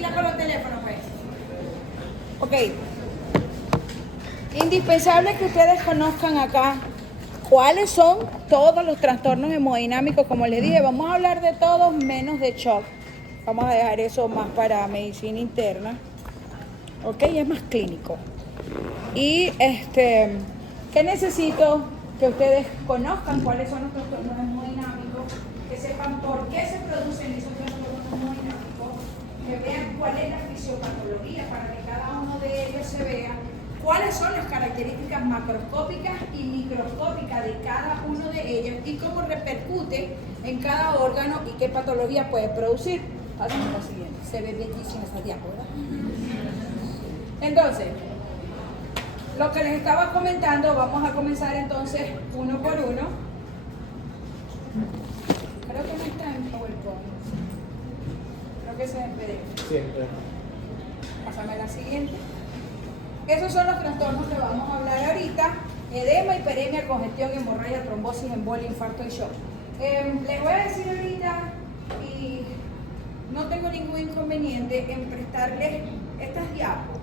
siga con los teléfonos, pues. Ok. Indispensable que ustedes conozcan acá cuáles son todos los trastornos hemodinámicos. Como les dije, vamos a hablar de todos menos de shock. Vamos a dejar eso más para medicina interna. Ok, es más clínico. Y ¿qué necesito? Que ustedes conozcan cuáles son los trastornos hemodinámicos, que sepan por qué se producen esos trastornos hemodinámicos, que vean cuál es la fisiopatología para que cada uno de ellos se vea cuáles son las características macroscópicas y microscópicas de cada uno de ellos y cómo repercute en cada órgano y qué patología puede producir. Pásenme lo siguiente, se ve bellísima esa diapo, ¿verdad? Entonces, lo que les estaba comentando, vamos a comenzar entonces uno por uno. Creo que no está en PowerPoint. Creo que se es en PDF. Siempre. Pásame la siguiente. Esos son los trastornos que vamos a hablar ahorita: edema, hiperemia, congestión, hemorragia, trombosis, embolia, infarto y shock. Les voy a decir ahorita, y no tengo ningún inconveniente en prestarles estas diapos,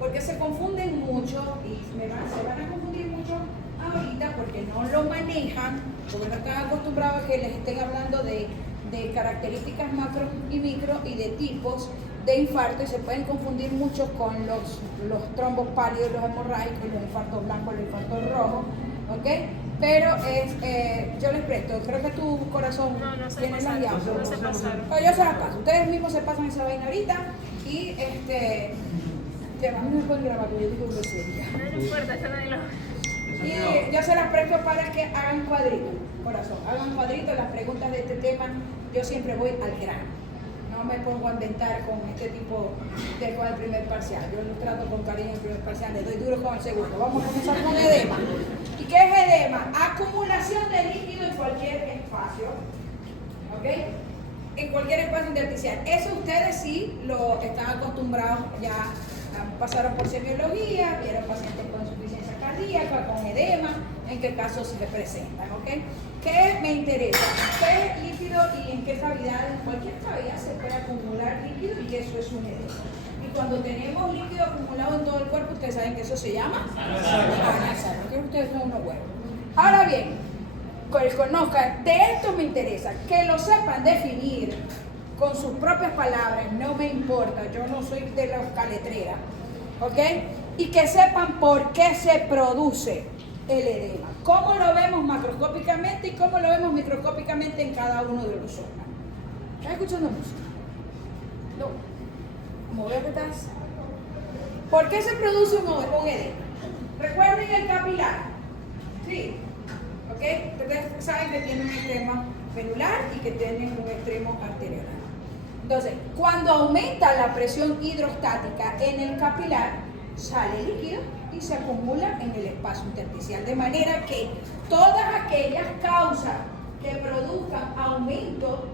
porque se confunden mucho y se van a confundir mucho ahorita porque no lo manejan, porque no están acostumbrados a que les estén hablando de características macro y micro y de tipos de infarto, y se pueden confundir mucho con los trombos pálidos, los hemorrágicos, los infartos blancos, los infartos rojos, ¿ok? Pero yo les presto, creo que tu corazón tiene las llaves. No se pasaron. Yo se las paso, ustedes mismos se pasan esa vaina ahorita y que a mí me pueden grabar, porque yo digo grosería. No importa, eso nadie lo... Y yo se las presto para que hagan cuadritos, corazón, hagan cuadritos. Las preguntas de este tema, yo siempre voy al grano. No me pongo a inventar con este tipo con el primer parcial. Yo los trato con cariño el primer parcial, les doy duro con el segundo. Vamos a comenzar con edema. ¿Y qué es edema? Acumulación de líquido en cualquier espacio, ¿ok? En cualquier espacio intersticial. Eso ustedes sí lo están acostumbrados, ya pasaron por semiología, vieron pacientes con insuficiencia cardíaca, con edema, en qué casos se presentan, ¿ok? ¿Qué me interesa? ¿Qué es líquido y en qué cavidad? En cualquier cavidad se puede acumular líquido y eso es un edema. Y cuando tenemos líquido acumulado en todo el cuerpo, ustedes saben que eso se llama anasal. No quiero que ustedes son unos huevos. Ahora bien, que conozcan, de esto me interesa, que lo sepan definir con sus propias palabras, no me importa, yo no soy de las caletreras, ¿ok? Y que sepan por qué se produce el edema, cómo lo vemos macroscópicamente y cómo lo vemos microscópicamente en cada uno de los órganos. ¿Estás escuchando música? No. ¿Cómo veo que estás? ¿Por qué se produce un edema? Recuerden el capilar, ¿sí? ¿Ok? Ustedes saben que tiene un extremo venular y que tiene un extremo arterial. Entonces, cuando aumenta la presión hidrostática en el capilar, sale líquido y se acumula en el espacio intersticial, de manera que todas aquellas causas que produzcan aumento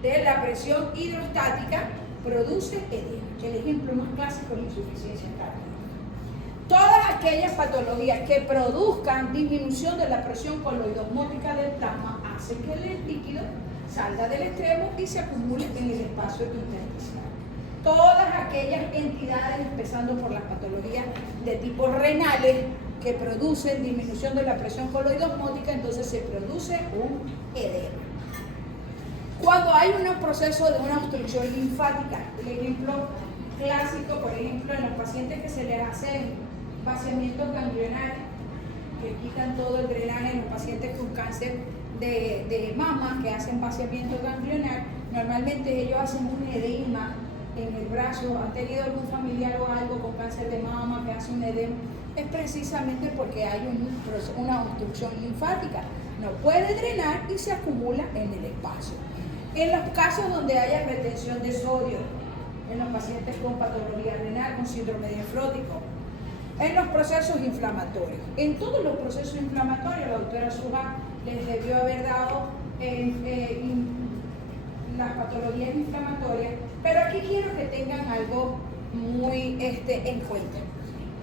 de la presión hidrostática producen edema. El ejemplo más clásico es la insuficiencia cardíaca. Todas aquellas patologías que produzcan disminución de la presión coloidosmótica del plasma hacen que el líquido salga del extremo y se acumule en el espacio intersticial. Todas aquellas entidades, empezando por las patologías de tipo renales, que producen disminución de la presión coloidosmótica, entonces se produce un edema. Cuando hay un proceso de una obstrucción linfática, el ejemplo clásico, por ejemplo, en los pacientes que se les hacen vaciamientos ganglionarios, que quitan todo el drenaje, en los pacientes con cáncer de mama, que hacen vaciamiento ganglionar, normalmente ellos hacen un edema en el brazo. ¿Han tenido algún familiar o algo con cáncer de mama que hace un edema? Es precisamente porque hay una obstrucción linfática. No puede drenar y se acumula en el espacio. En los casos donde haya retención de sodio, en los pacientes con patología renal, con síndrome nefrótico, en los procesos inflamatorios. En todos los procesos inflamatorios, la doctora Suja les debió haber dado las patologías inflamatorias, pero aquí quiero que tengan algo muy en cuenta.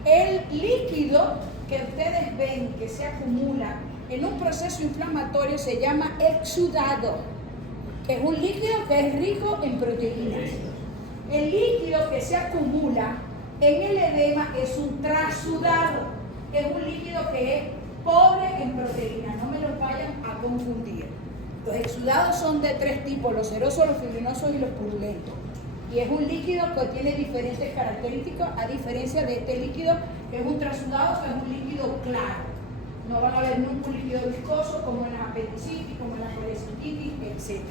El líquido que ustedes ven que se acumula en un proceso inflamatorio se llama exudado, que es un líquido que es rico en proteínas. El líquido se acumula en el edema es un trasudado, es un líquido que es pobre en proteína, no me lo vayan a confundir. Los exudados son de tres tipos, los serosos, los fibrinosos y los purulentos. Y es un líquido que tiene diferentes características, a diferencia de este líquido, que es un trasudado, que es un líquido claro. No van a ver nunca un líquido viscoso como en la apendicitis, como en la colecistitis, etc.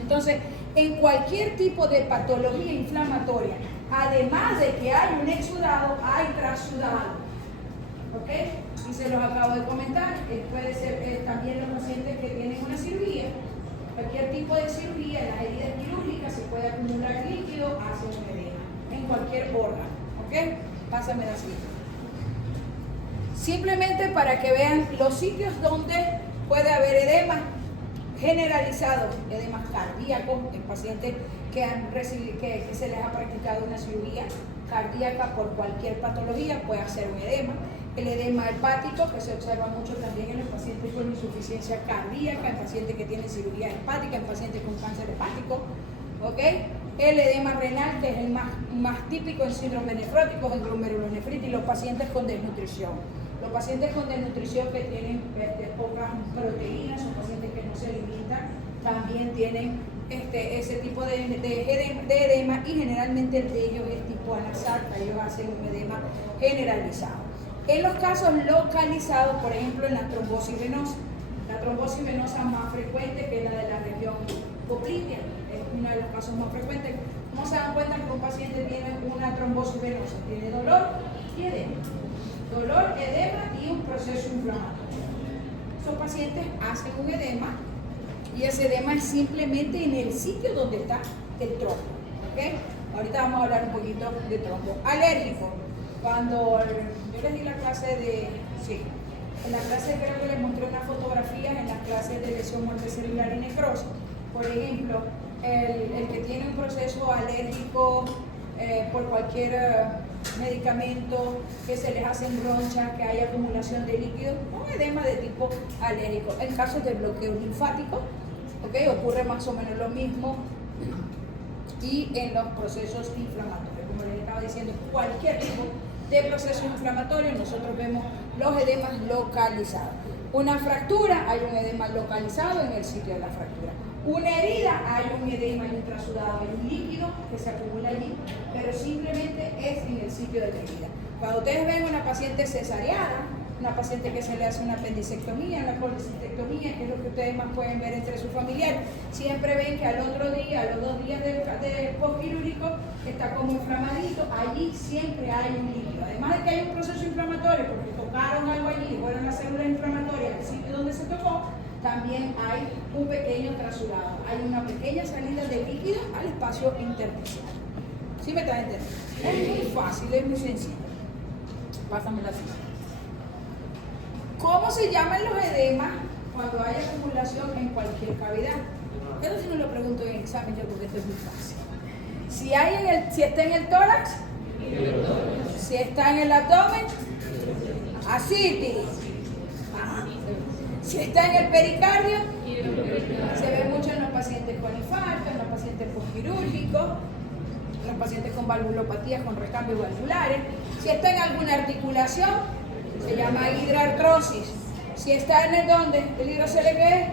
Entonces, en cualquier tipo de patología inflamatoria, además de que hay un exudado, hay trasudado. ¿Ok? Y se los acabo de comentar. Puede ser también los pacientes que tienen una cirugía. Cualquier tipo de cirugía, en las heridas quirúrgicas se puede acumular líquido hacia un edema, en cualquier órgano. ¿Ok? Pásame la siguiente. Simplemente para que vean los sitios donde puede haber edema generalizado, edemas cardíacos en pacientes que han recibido, que se les ha practicado una cirugía cardíaca por cualquier patología, puede hacer un edema. El edema hepático, que se observa mucho también en los pacientes con insuficiencia cardíaca, en pacientes que tienen cirugía hepática, en pacientes con cáncer hepático. ¿Ok? El edema renal, que es el más típico en síndrome nefrótico, en glomerulonefritis, y los pacientes con desnutrición. Los pacientes con desnutrición que tienen pocas proteínas, son pacientes que no se alimentan, también tienen ese tipo de edema, y generalmente el de ellos es tipo anaxarca, ellos hacen un edema generalizado. En los casos localizados, por ejemplo, en la trombosis venosa. La trombosis venosa más frecuente que la de la región poplitea, es uno de los casos más frecuentes. ¿Cómo se dan cuenta que un paciente tiene una trombosis venosa? Tiene dolor y edema. Dolor, edema y un proceso inflamatorio. Esos pacientes hacen un edema y ese edema es simplemente en el sitio donde está el trombo. ¿Okay? Ahorita vamos a hablar un poquito de trombo. Alérgico. Cuando yo les di la clase en la clase creo que les mostré unas fotografías en las clases de lesión, muerte celular y necrosis. Por ejemplo, el que tiene un proceso alérgico por cualquier medicamento, que se les hacen ronchas, que hay acumulación de líquido, un edema de tipo alérgico. En casos de bloqueo linfático, ¿okay? Ocurre más o menos lo mismo. Y en los procesos inflamatorios, como les estaba diciendo, cualquier tipo de proceso inflamatorio, nosotros vemos los edemas localizados. Una fractura, hay un edema localizado en el sitio de la fractura. Una herida, hay un edema y un trasudado, hay un líquido que se acumula allí, pero simplemente es en el sitio de la herida. Cuando ustedes ven una paciente cesareada, una paciente que se le hace una apendicectomía, una colecistectomía, que es lo que ustedes más pueden ver entre sus familiares, siempre ven que al otro día, a los 2 días de postquirúrgico, está como inflamadito, allí siempre hay un líquido. Además de que hay un proceso inflamatorio, porque tocaron algo allí, fueron las células inflamatorias al sitio donde se tocó, también hay un pequeño trasulado, hay una pequeña salida de líquido al espacio intersticial. ¿Sí me están entendiendo? Es muy fácil, es muy sencillo. Pásame la siguiente. ¿Cómo se llaman los edemas cuando hay acumulación en cualquier cavidad? Eso sí no lo pregunto en el examen yo, porque esto es muy fácil. Si está en el tórax, si está en el abdomen, ascitis. Si está en el pericardio, se ve mucho en los pacientes con infarto, en los pacientes postquirúrgicos, en los pacientes con valvulopatías, con recambios valvulares. Si está en alguna articulación, se llama hidrartrosis. Si está en el donde, ¿el hidrocele qué es?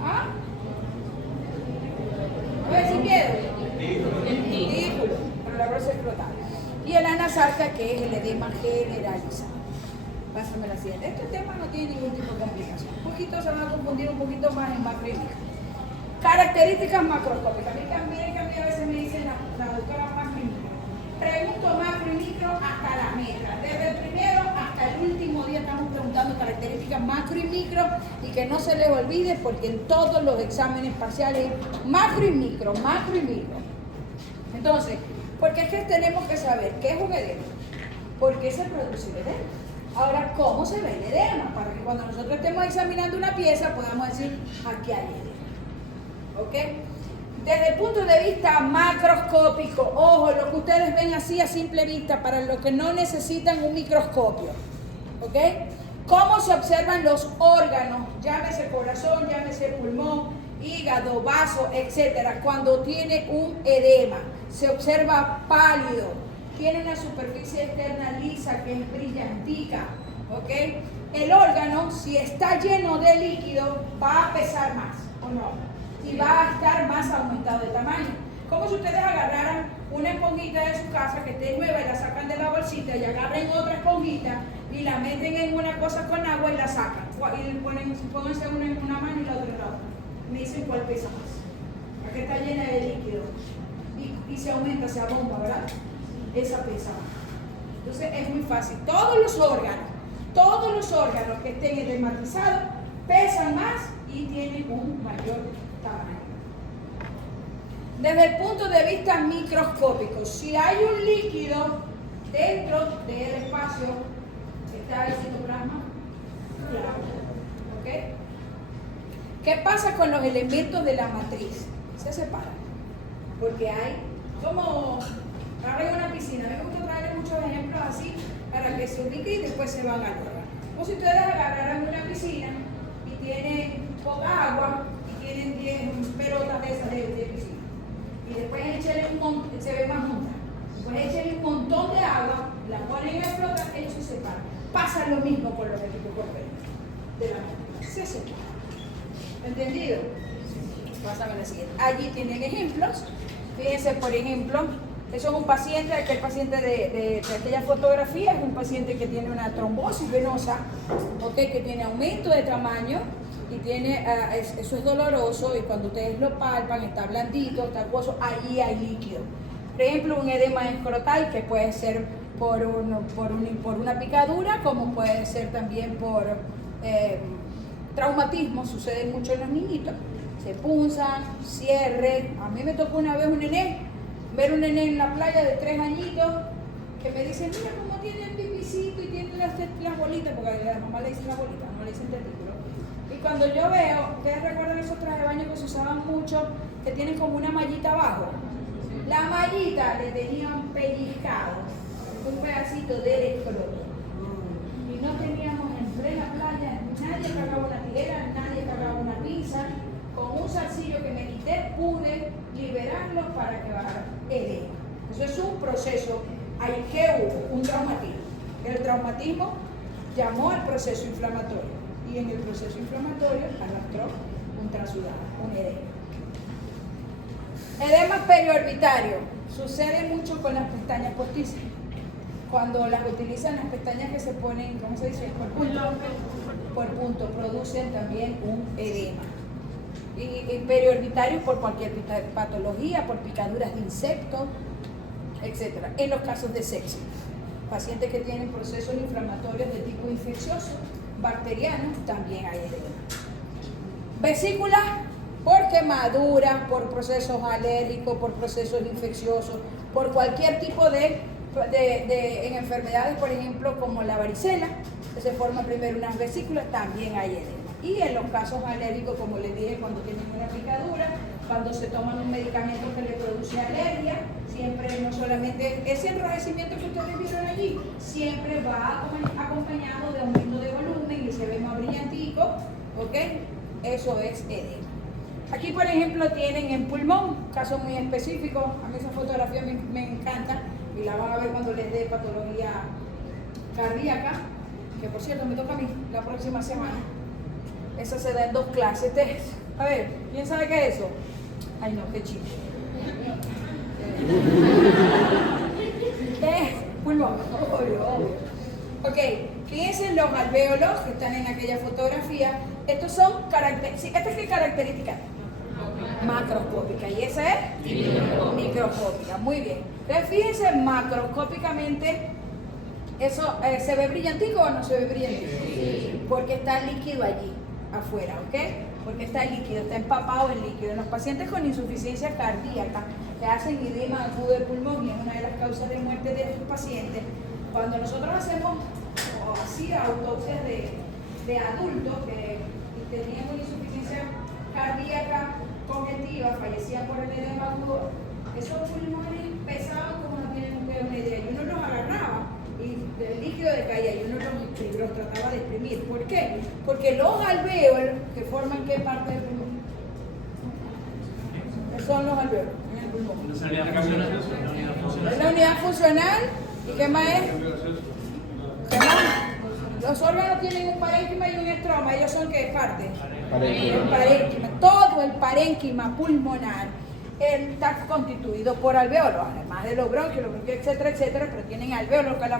¿Ah? A ver si quiero. El título, para la brosa escrotal. Y el anasarca, que es el edema generalizado. Pásame la siguiente. Este tema no tiene ningún tipo de complicación. Un poquito se van a confundir un poquito más en macro y micro. Características macroscópicas. Miren que a mí a veces me dice la doctora macro y micro. Pregunto macro y micro hasta la meta. Desde el primero hasta el último día estamos preguntando características macro y micro, y que no se les olvide porque en todos los exámenes parciales macro y micro, macro y micro. Entonces, porque es que tenemos que saber qué es un edema, por qué se produce el edema. Ahora, ¿cómo se ve el edema? Para que cuando nosotros estemos examinando una pieza podamos decir, aquí hay edema. ¿Ok? Desde el punto de vista macroscópico, ojo, lo que ustedes ven así a simple vista, para los que no necesitan un microscopio. ¿Ok? ¿Cómo se observan los órganos? Llámese corazón, llámese pulmón, hígado, vaso, etcétera, cuando tiene un edema, se observa pálido, tiene una superficie externa lisa que es brillantica, ¿ok? El órgano, si está lleno de líquido, va a pesar más, ¿o no? Y va a estar más aumentado de tamaño. Como si ustedes agarraran una esponjita de su casa que esté nueva y la sacan de la bolsita y agarren otra esponjita y la meten en una cosa con agua y la sacan. Y le pónganse una en una mano y la otra en la otra. Me dicen cuál pesa más. La que está llena de líquido y se aumenta, se abomba, ¿verdad? Esa pesa más. Entonces es muy fácil. Todos los órganos que estén edematizados pesan más y tienen un mayor tamaño. Desde el punto de vista microscópico, si hay un líquido dentro del espacio, ¿está el citoplasma? Claro. ¿Ok? ¿Qué pasa con los elementos de la matriz? Se separan. Porque hay como hay una piscina. A mí me gusta traerles muchos ejemplos así para que se ubiquen y después se van al órgano. Como si ustedes agarraran una piscina y tienen poca agua y tienen 10 pelotas de esas de piscina. Y después échenle un montón, se ve más juntas. Después échenle un montón de agua, la ponen a explotar, ellos se separan. Pasa lo mismo con los equipos corporales de la matriz. Se separan. ¿Entendido? Pásame a la siguiente. Allí tienen ejemplos. Fíjense, por ejemplo, eso es un paciente, aquel paciente de aquella fotografía es un paciente que tiene una trombosis venosa, ¿okay? Que tiene aumento de tamaño y tiene, eso es doloroso y cuando ustedes lo palpan está blandito, está acuoso, allí hay líquido. Por ejemplo, un edema escrotal que puede ser por una picadura, como puede ser también por traumatismo, sucede mucho en los niñitos. Se punzan, cierre. A mí me tocó una vez ver un nené en la playa de 3 añitos que me dice, mira cómo tiene el pipicito y tiene las bolitas, porque a la mamá le dicen las bolitas, no le dicen testículos. Y cuando yo veo, ustedes recuerdan esos trajes de baño que se usaban mucho, que tienen como una mallita abajo. La mallita le tenían pellizcado un pedacito del escroto. Y no teníamos en plena playa, nadie cargaba una tijera, nadie cargaba una pinza. Con un zarcillo que me quité, pude liberarlos para que bajara edema. Eso es un proceso. Ahí que hubo un traumatismo. El traumatismo llamó al proceso inflamatorio. Y en el proceso inflamatorio arrastró un transudado, un edema. Edema periorbitario. Sucede mucho con las pestañas postizas. Cuando las utilizan, las pestañas que se ponen, ¿cómo se dice? Por punto, producen también un edema. Y periorbitario por cualquier patología, por picaduras de insectos, etc. En los casos de sepsis, pacientes que tienen procesos inflamatorios de tipo infeccioso, bacteriano, también hay edema. Vesículas por quemaduras, por procesos alérgicos, por procesos infecciosos, por cualquier tipo en enfermedades, por ejemplo, como la varicela, que se forman primero unas vesículas, también hay edema. Y en los casos alérgicos, como les dije, cuando tienen una picadura, cuando se toman un medicamento que le produce alergia, siempre, no solamente ese enrojecimiento que ustedes vieron allí, siempre va acompañado de aumento de volumen y se ve más brillantico, ¿ok? Eso es edema. Aquí, por ejemplo, tienen en pulmón, caso muy específico, a mí esa fotografía me encanta y la van a ver cuando les dé patología cardíaca, que por cierto me toca a mí la próxima semana. Eso se da en 2 clases. A ver, ¿quién sabe qué es eso? Ay no, qué chido. Pulmón, obvio. Ok, fíjense en los alvéolos que están en aquella fotografía. Estos son características. ¿Esta qué característica? Macroscópica. ¿Y esa es? Microscópica. Muy bien. Entonces fíjense macroscópicamente. ¿Eso se ve brillantico o no se ve brillantico? Sí. Porque está líquido allí afuera, ¿ok? Porque está líquido, está empapado en líquido. En los pacientes con insuficiencia cardíaca que hacen edema agudo del pulmón y es una de las causas de muerte de estos pacientes, cuando nosotros hacemos así autopsias de adultos que tenían una insuficiencia cardíaca congestiva, fallecían por el edema agudo, esos pulmones pesaban como no tienen ustedes una idea. Y uno los agarraba y el líquido decaía y uno los trataba de exprimir. ¿Por qué? Porque los alvéolos que forman ¿qué parte del pulmón? son los alvéolos en el pulmón. Es la unidad funcional. Es la unidad funcional. ¿Y qué más es? ¿Qué más? Los órganos tienen un parénquima y un estroma. ¿Ellos son qué parte? El parénquima. Todo el parénquima pulmonar está constituido por alvéolos, además de los bronquios, etcétera, etcétera, pero tienen alvéolos, que es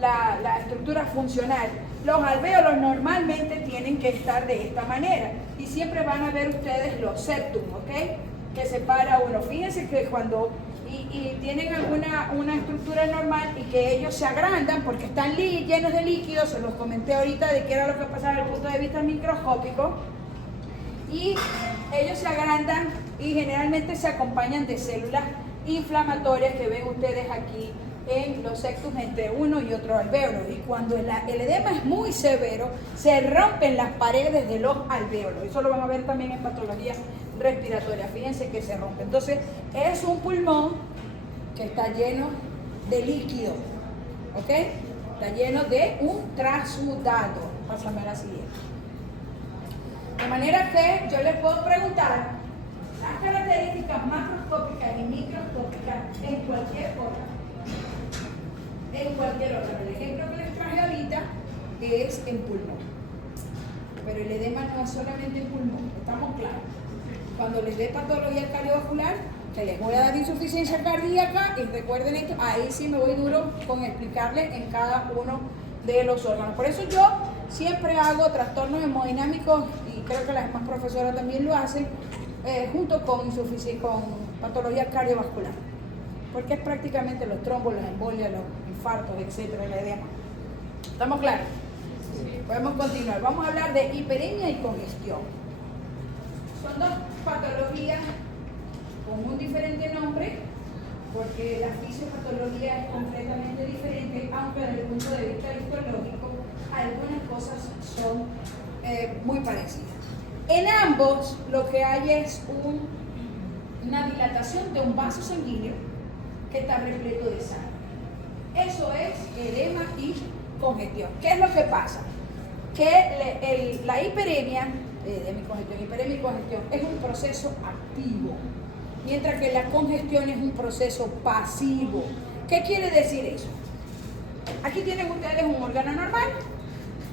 la estructura funcional. Los alvéolos normalmente tienen que estar de esta manera y siempre van a ver ustedes los septum, ¿ok? Que separa uno. Fíjense que cuando y tienen una estructura normal y que ellos se agrandan porque están llenos de líquidos, se los comenté ahorita de qué era lo que pasaba desde el punto de vista microscópico, y ellos se agrandan y generalmente se acompañan de células inflamatorias que ven ustedes aquí en los septum entre uno y otro alvéolo. Y cuando el edema es muy severo, se rompen las paredes de los alvéolos. Eso lo van a ver también en patología respiratoria. Fíjense que se rompe. Entonces, es un pulmón que está lleno de líquido, ¿ok? Está lleno de un trasudado. Pásame a la siguiente. De manera que yo les puedo preguntar las características macroscópicas y microscópicas en cualquier órgano. En cualquier órgano. El ejemplo que les traje ahorita es en pulmón. Pero el edema no es solamente en pulmón, estamos claros. Cuando les dé patología cardiovascular, que les voy a dar insuficiencia cardíaca, y recuerden esto, ahí sí me voy duro con explicarles en cada uno de los órganos. Por eso yo siempre hago trastornos hemodinámicos, y creo que las demás profesoras también lo hacen, junto con patología cardiovascular. Porque es prácticamente los trombos, las embolias, los infartos, etcétera, el edema. ¿Estamos claros? Sí. Podemos continuar. Vamos a hablar de hiperemia y congestión. Son dos patologías con un diferente nombre, porque la fisiopatología es completamente diferente, aunque desde el punto de vista histológico algunas cosas son muy parecidas. En ambos lo que hay es una dilatación de un vaso sanguíneo que está repleto de sangre. Eso es edema y congestión. ¿Qué es lo que pasa? Que la hiperemia y congestión es un proceso activo, mientras que la congestión es un proceso pasivo. ¿Qué quiere decir eso? Aquí tienen ustedes un órgano normal.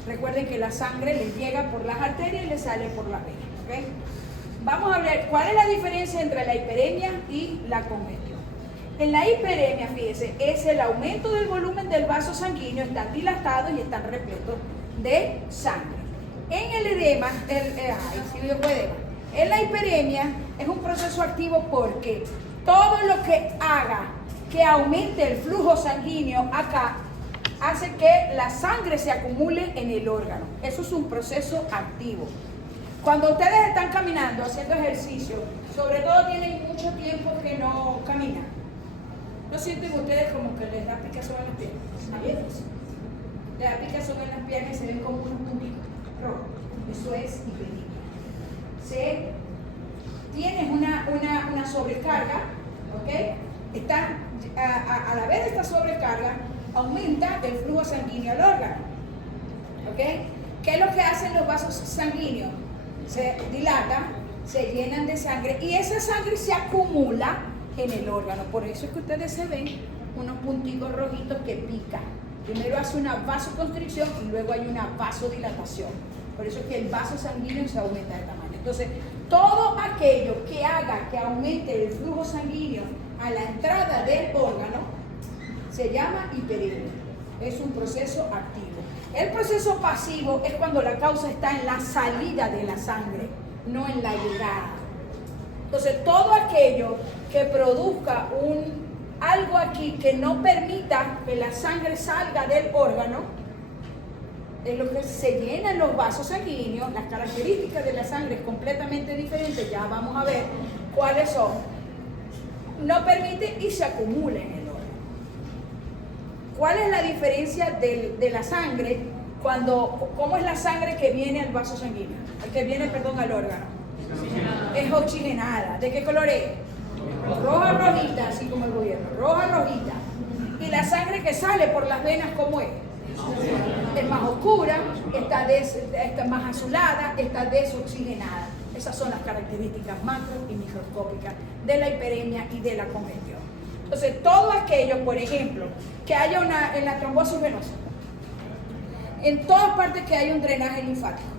Recuerden que la sangre les llega por las arterias y les sale por las venas, ¿okay? Vamos a ver cuál es la diferencia entre la hiperemia y la congestión. En la hiperemia, fíjense, es el aumento del volumen del vaso sanguíneo, están dilatados y están repletos de sangre. En el edema, en la hiperemia es un proceso activo porque todo lo que haga que aumente el flujo sanguíneo acá hace que la sangre se acumule en el órgano. Eso es un proceso activo. Cuando ustedes están caminando, haciendo ejercicio, sobre todo tienen mucho tiempo que no caminan, ¿no sienten ustedes como que les da picazón en las piernas? ¿A veces? Les da picazón en las piernas y se ven como unos puntitos rojos. Eso es hiperemia. Tienes una sobrecarga, ¿ok? A la vez de esta sobrecarga, aumenta el flujo sanguíneo al órgano, ¿ok? ¿Qué es lo que hacen los vasos sanguíneos? Se dilatan, se llenan de sangre y esa sangre se acumula en el órgano. Por eso es que ustedes se ven unos puntitos rojitos que pican. Primero hace una vasoconstricción y luego hay una vasodilatación. Por eso es que el vaso sanguíneo se aumenta de tamaño. Entonces, todo aquello que haga que aumente el flujo sanguíneo a la entrada del órgano se llama hiperemia. Es un proceso activo. El proceso pasivo es cuando la causa está en la salida de la sangre, no en la llegada. Entonces, todo aquello que produzca algo aquí que no permita que la sangre salga del órgano, es lo que se llenan los vasos sanguíneos. Las características de la sangre es completamente diferente, ya vamos a ver cuáles son. No permite y se acumula en el órgano. ¿Cuál es la diferencia de la sangre cómo es la sangre que viene al vaso sanguíneo? Al órgano. Es oxigenada. ¿De qué color es? Roja, rojita, así como el gobierno. Roja, rojita. Y la sangre que sale por las venas, ¿cómo es? Es más oscura, está más azulada, está desoxigenada. Esas son las características macro y microscópicas de la hiperemia y de la congestión. Entonces, todo aquello, por ejemplo, que haya en la trombosis venosa, en todas partes que haya un drenaje linfático,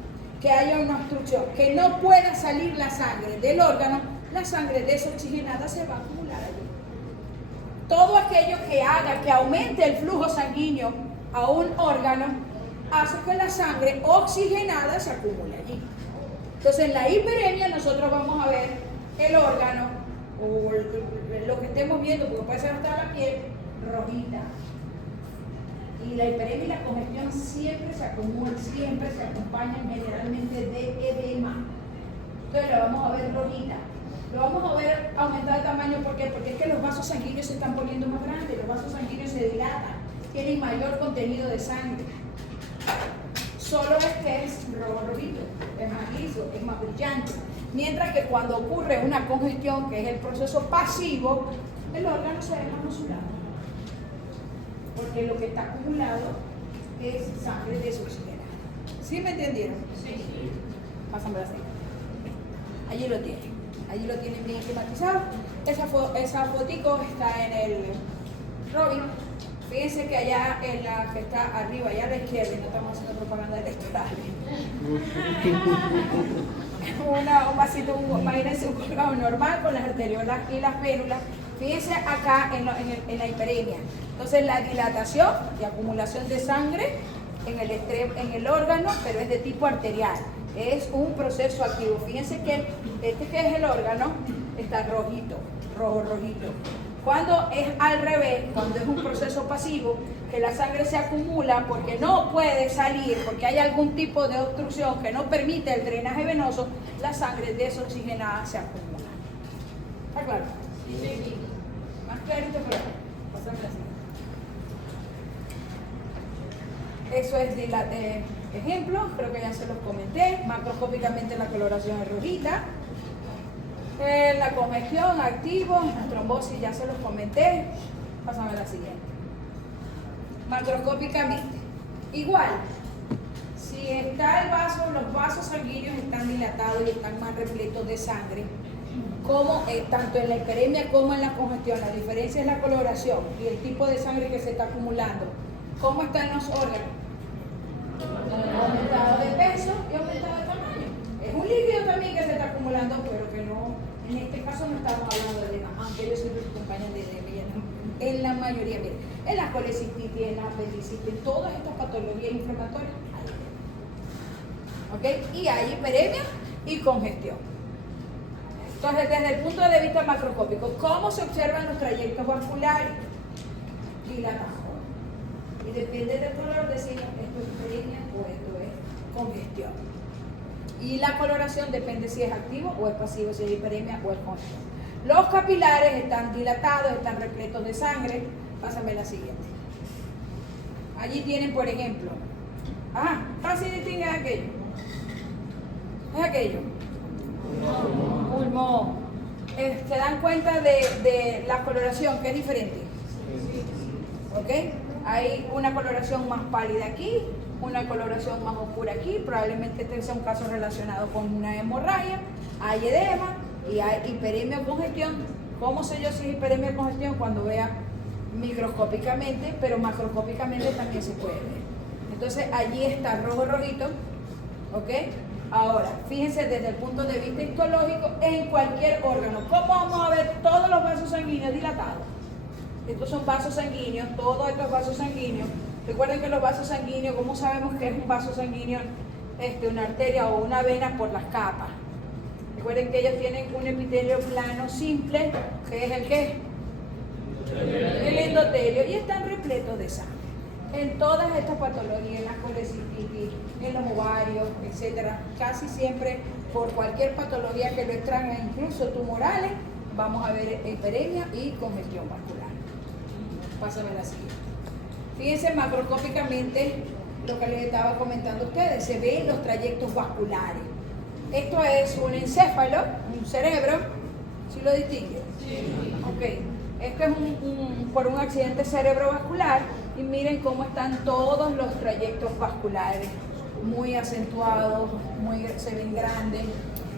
que haya una obstrucción, que no pueda salir la sangre del órgano, la sangre desoxigenada se va a acumular allí. Todo aquello que haga que aumente el flujo sanguíneo a un órgano, hace que la sangre oxigenada se acumule allí. Entonces, en la hiperemia nosotros vamos a ver el órgano, o lo que estemos viendo, porque puede ser hasta la piel, rojita. Y la hiperemia y la congestión siempre se acumulan, siempre se acompañan generalmente de edema. Entonces lo vamos a ver rojita. Lo vamos a ver aumentar de tamaño, ¿por qué? Porque es que los vasos sanguíneos se están poniendo más grandes, los vasos sanguíneos se dilatan, tienen mayor contenido de sangre. Solo es que es rojito, es más liso, es más brillante. Mientras que cuando ocurre una congestión, que es el proceso pasivo, el órgano se ve más azulado. Porque lo que está acumulado es sangre desoxigenada. ¿Sí me entendieron? Sí. Pásame así. Allí lo tienen bien esquematizado. Esa fotico está en el Robin. Fíjense que allá en la que está arriba, allá a la izquierda, y no estamos haciendo propaganda electoral. Un vasito, imagínense un colgado normal con las arteriolas y las vénulas. Fíjense acá en la hiperemia. Entonces, la dilatación y acumulación de sangre en el órgano, pero es de tipo arterial. Es un proceso activo. Fíjense que este que es el órgano está rojito, rojito. Cuando es al revés, cuando es un proceso pasivo, que la sangre se acumula porque no puede salir, porque hay algún tipo de obstrucción que no permite el drenaje venoso, la sangre desoxigenada se acumula. ¿Está claro? Sí. Más clarito, pero pásame así. Eso es de ejemplo, creo que ya se los comenté. Macroscópicamente la coloración es rojita. La congestión, activo, la trombosis ya se los comenté. Pásame a la siguiente. Macroscópicamente, igual, si está el vaso, los vasos sanguíneos están dilatados y están más repletos de sangre, como tanto en la hiperemia como en la congestión, la diferencia es la coloración y el tipo de sangre que se está acumulando. ¿Cómo están los órganos? Aumentado de peso y aumentado de tamaño. Es un líquido también que se está acumulando, pero que no, en este caso no estamos hablando de edema, aunque ellos siempre acompañan de edema en la mayoría, miren, en la colecistitis, en la apendicitis, en todas estas patologías inflamatorias hay edema. ¿Ok? Y hay hiperemia y congestión. Entonces, desde el punto de vista macroscópico, ¿cómo se observan los trayectos vasculares? Dilatación. Y depende del color, decimos esto es hiperemia o esto es congestión. Y la coloración depende si es activo o es pasivo, si es hiperemia o es congestión. Los capilares están dilatados, están repletos de sangre. Pásame la siguiente. Allí tienen, por ejemplo, casi distinguen aquello. Es aquello. Pulmón. ¿Se dan cuenta de la coloración que es diferente? ¿Ok? Hay una coloración más pálida aquí, una coloración más oscura aquí, probablemente este sea un caso relacionado con una hemorragia, hay edema y hay hiperemia o congestión. ¿Cómo sé yo si es hiperemia o congestión? Cuando vea microscópicamente, pero macroscópicamente también se puede ver. Entonces allí está rojito, ¿ok? Ahora, fíjense desde el punto de vista histológico en cualquier órgano. ¿Cómo vamos a ver todos los vasos sanguíneos dilatados? Estos son vasos sanguíneos, todos estos vasos sanguíneos. Recuerden que los vasos sanguíneos, ¿cómo sabemos que es un vaso sanguíneo? Una arteria o una vena por las capas. Recuerden que ellos tienen un epitelio plano simple, que es el ¿qué? El endotelio, y están repletos de sangre. En todas estas patologías, en la colecistitis, en los ovarios, etcétera, casi siempre por cualquier patología que lo extraiga, incluso tumorales, vamos a ver hiperemia y congestión vascular. Pásame la siguiente. Fíjense macroscópicamente lo que les estaba comentando a ustedes, se ven los trayectos vasculares. Esto es un encéfalo, un cerebro, ¿sí lo distingue? Sí. Ok. Esto es por un accidente cerebrovascular y miren cómo están todos los trayectos vasculares, muy acentuados, se ven grandes.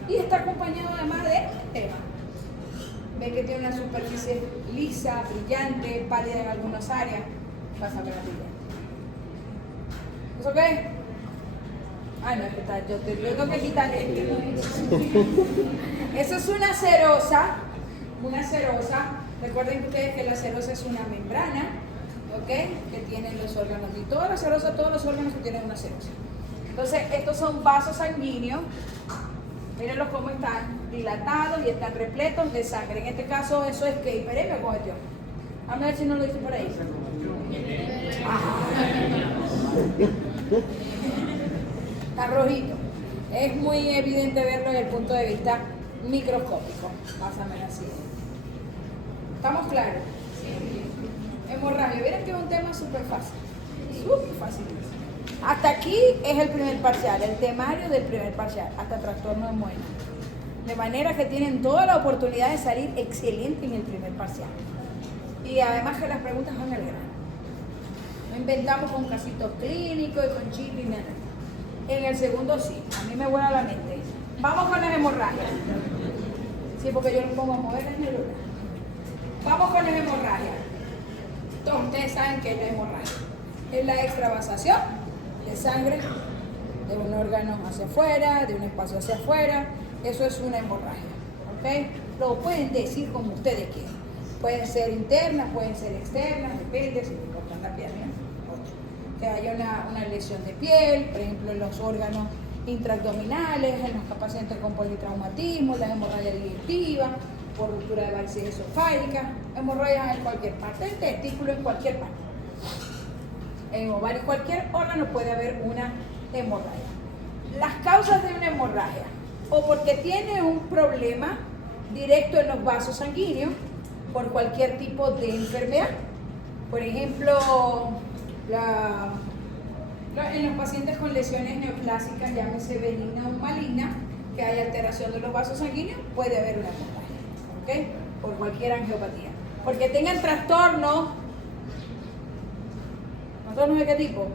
y está acompañado además de tema. Ve que tiene una superficie lisa, brillante, pálida en algunas áreas. Pásame la brillante. ¿Eso qué? Ah, no, es que está, yo tengo que quitar esto. Eso es una cerosa. Una cerosa. Recuerden ustedes que la cerosa es una membrana, ¿ok? Que tienen los órganos. Y toda la cerosa, todos los órganos que tienen una cerosa. Entonces, estos son vasos sanguíneos. Mírenlos cómo están dilatados y están repletos de sangre. En este caso, eso es que hiperemia o congestión. A ver si no lo dice por ahí. Está rojito. Es muy evidente verlo desde el punto de vista microscópico. Pásame así. ¿Estamos claros? Sí. Hemorragia. Miren que es un tema súper fácil. Súper fácil. Hasta aquí es el primer parcial, el temario del primer parcial, hasta trastorno de Moebius. De manera que tienen toda la oportunidad de salir excelente en el primer parcial. Y además que las preguntas van al grano. No inventamos con casitos clínicos y con chip y nada. En el segundo sí, a mí me vuela la mente. Vamos con las hemorragias. Sí, porque yo lo pongo a mover las neuronas. Vamos con las hemorragias. Todos ustedes saben qué es la hemorragia. Es la extravasación de sangre de un órgano hacia afuera, de un espacio hacia afuera. Eso es una hemorragia, ¿ok? Lo pueden decir como ustedes quieran. Pueden ser internas, pueden ser externas, depende si me cortan la pierna. Que haya una lesión de piel, por ejemplo, en los órganos intraabdominales, en los pacientes con politraumatismo, la hemorragia digestiva, por ruptura de varices esofágicas, hemorragias en cualquier parte del testículo, en cualquier parte. En ovario, cualquier órgano puede haber una hemorragia. Las causas de una hemorragia, o porque tiene un problema directo en los vasos sanguíneos, por cualquier tipo de enfermedad. Por ejemplo, en los pacientes con lesiones neoplásicas, llámese benigna o maligna, que hay alteración de los vasos sanguíneos, puede haber una hemorragia, ¿ok? Por cualquier angiopatía. Porque tengan trastorno. ¿Trastorno de qué tipo?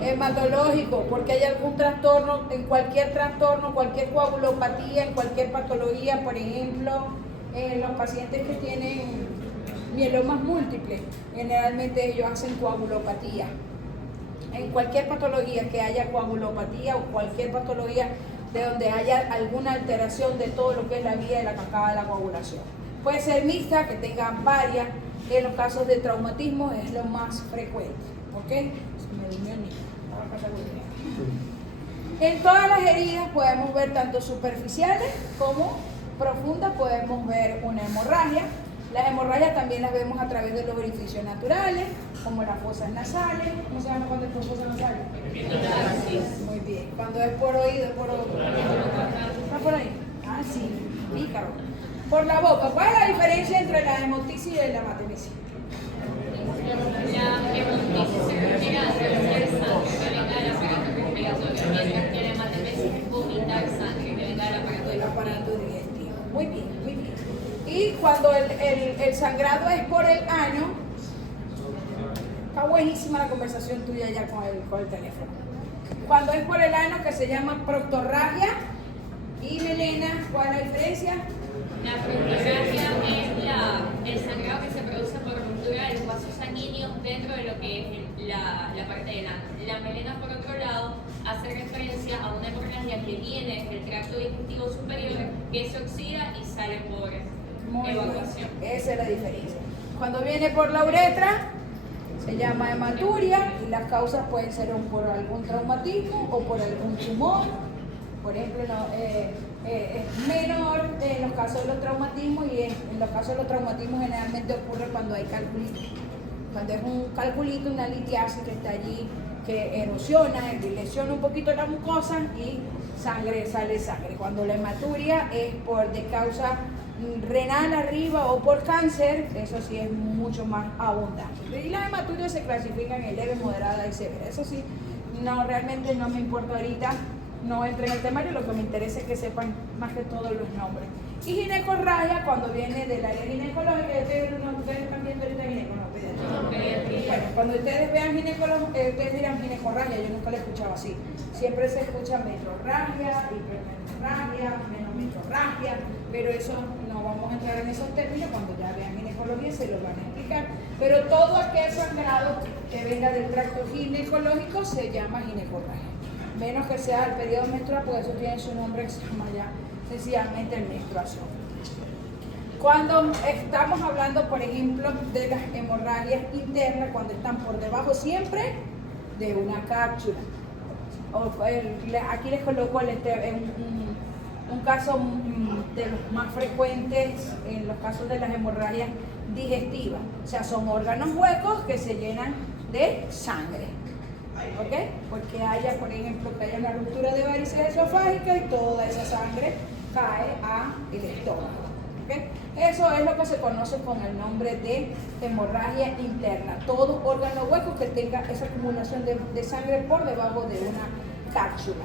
Hematológico, porque hay algún trastorno, en cualquier trastorno, cualquier coagulopatía, en cualquier patología, por ejemplo, en los pacientes que tienen mielomas múltiples, generalmente ellos hacen coagulopatía. En cualquier patología que haya coagulopatía o cualquier patología de donde haya alguna alteración de todo lo que es la vía de la cascada de la coagulación. Puede ser mixta, que tengan varias. En los casos de traumatismo es lo más frecuente, ¿ok? En todas las heridas podemos ver tanto superficiales como profundas, podemos ver una hemorragia. Las hemorragias también las vemos a través de los orificios naturales, como las fosas nasales. ¿Cómo se llama cuando es por fosas nasales? Muy bien. Cuando es por oído, es por oído. ¿Está por ahí? Ah, sí, pícaro. Por la boca. ¿Cuál es la diferencia entre la hemotisis y la hematemisis? La hemotisis se refiere a retener sangre que venga del aparato respiratorio, mientras que la hematemesis es vomitar sangre que venga del aparato digestivo. Muy bien, muy bien. Y cuando el sangrado es por el ano, está buenísima la conversación tuya ya con el teléfono. Cuando es por el ano, que se llama proctorragia, y melena, ¿cuál es la diferencia? La proctorragia es el sangrado que se produce por ruptura de los vasos sanguíneos dentro de lo que es la parte del ano. La melena, por otro lado, hace referencia a una hemorragia que viene del tracto digestivo superior, que se oxida y sale por evacuación. Esa es la diferencia. Cuando viene por la uretra, se llama hematuria y las causas pueden ser por algún traumatismo o por algún tumor. Por ejemplo, es menor en los casos de los traumatismos y en los casos de los traumatismos generalmente ocurre cuando hay calculito. Cuando es un calculito, una litiasis que está allí, que erosiona, lesiona un poquito la mucosa y sale sangre. Cuando la hematuria es de causa renal arriba o por cáncer, eso sí es mucho más abundante. Y las hematurias se clasifican en leve, moderada y severa. Eso sí, no, realmente no me importa ahorita, no entré en el temario, lo que me interesa es que sepan más que todo los nombres. Y ginecorragia, cuando viene del área ginecológica, ustedes están viendo ahorita ginecología. Bueno, cuando ustedes vean ustedes dirán ginecorragia, yo nunca la escuchaba así. Siempre se escucha metrorragia y menorragia, menorragia, pero eso no vamos a entrar en esos términos. Cuando ya vean ginecología se lo van a explicar. Pero todo aquel sangrado que venga del tracto ginecológico se llama ginecorragia, menos que sea el periodo menstrual, porque eso tiene su nombre que se llama ya sencillamente menstruación. Cuando estamos hablando, por ejemplo, de las hemorragias internas, cuando están por debajo siempre de una cápsula. Aquí les coloco un caso de los más frecuentes en los casos de las hemorragias digestivas. O sea, son órganos huecos que se llenan de sangre. ¿Ok? Porque haya, por ejemplo, que haya una ruptura de varices esofágicas y toda esa sangre cae al estómago. ¿Okay? Eso es lo que se conoce con el nombre de hemorragia interna. Todo órgano hueco que tenga esa acumulación de sangre por debajo de una cápsula.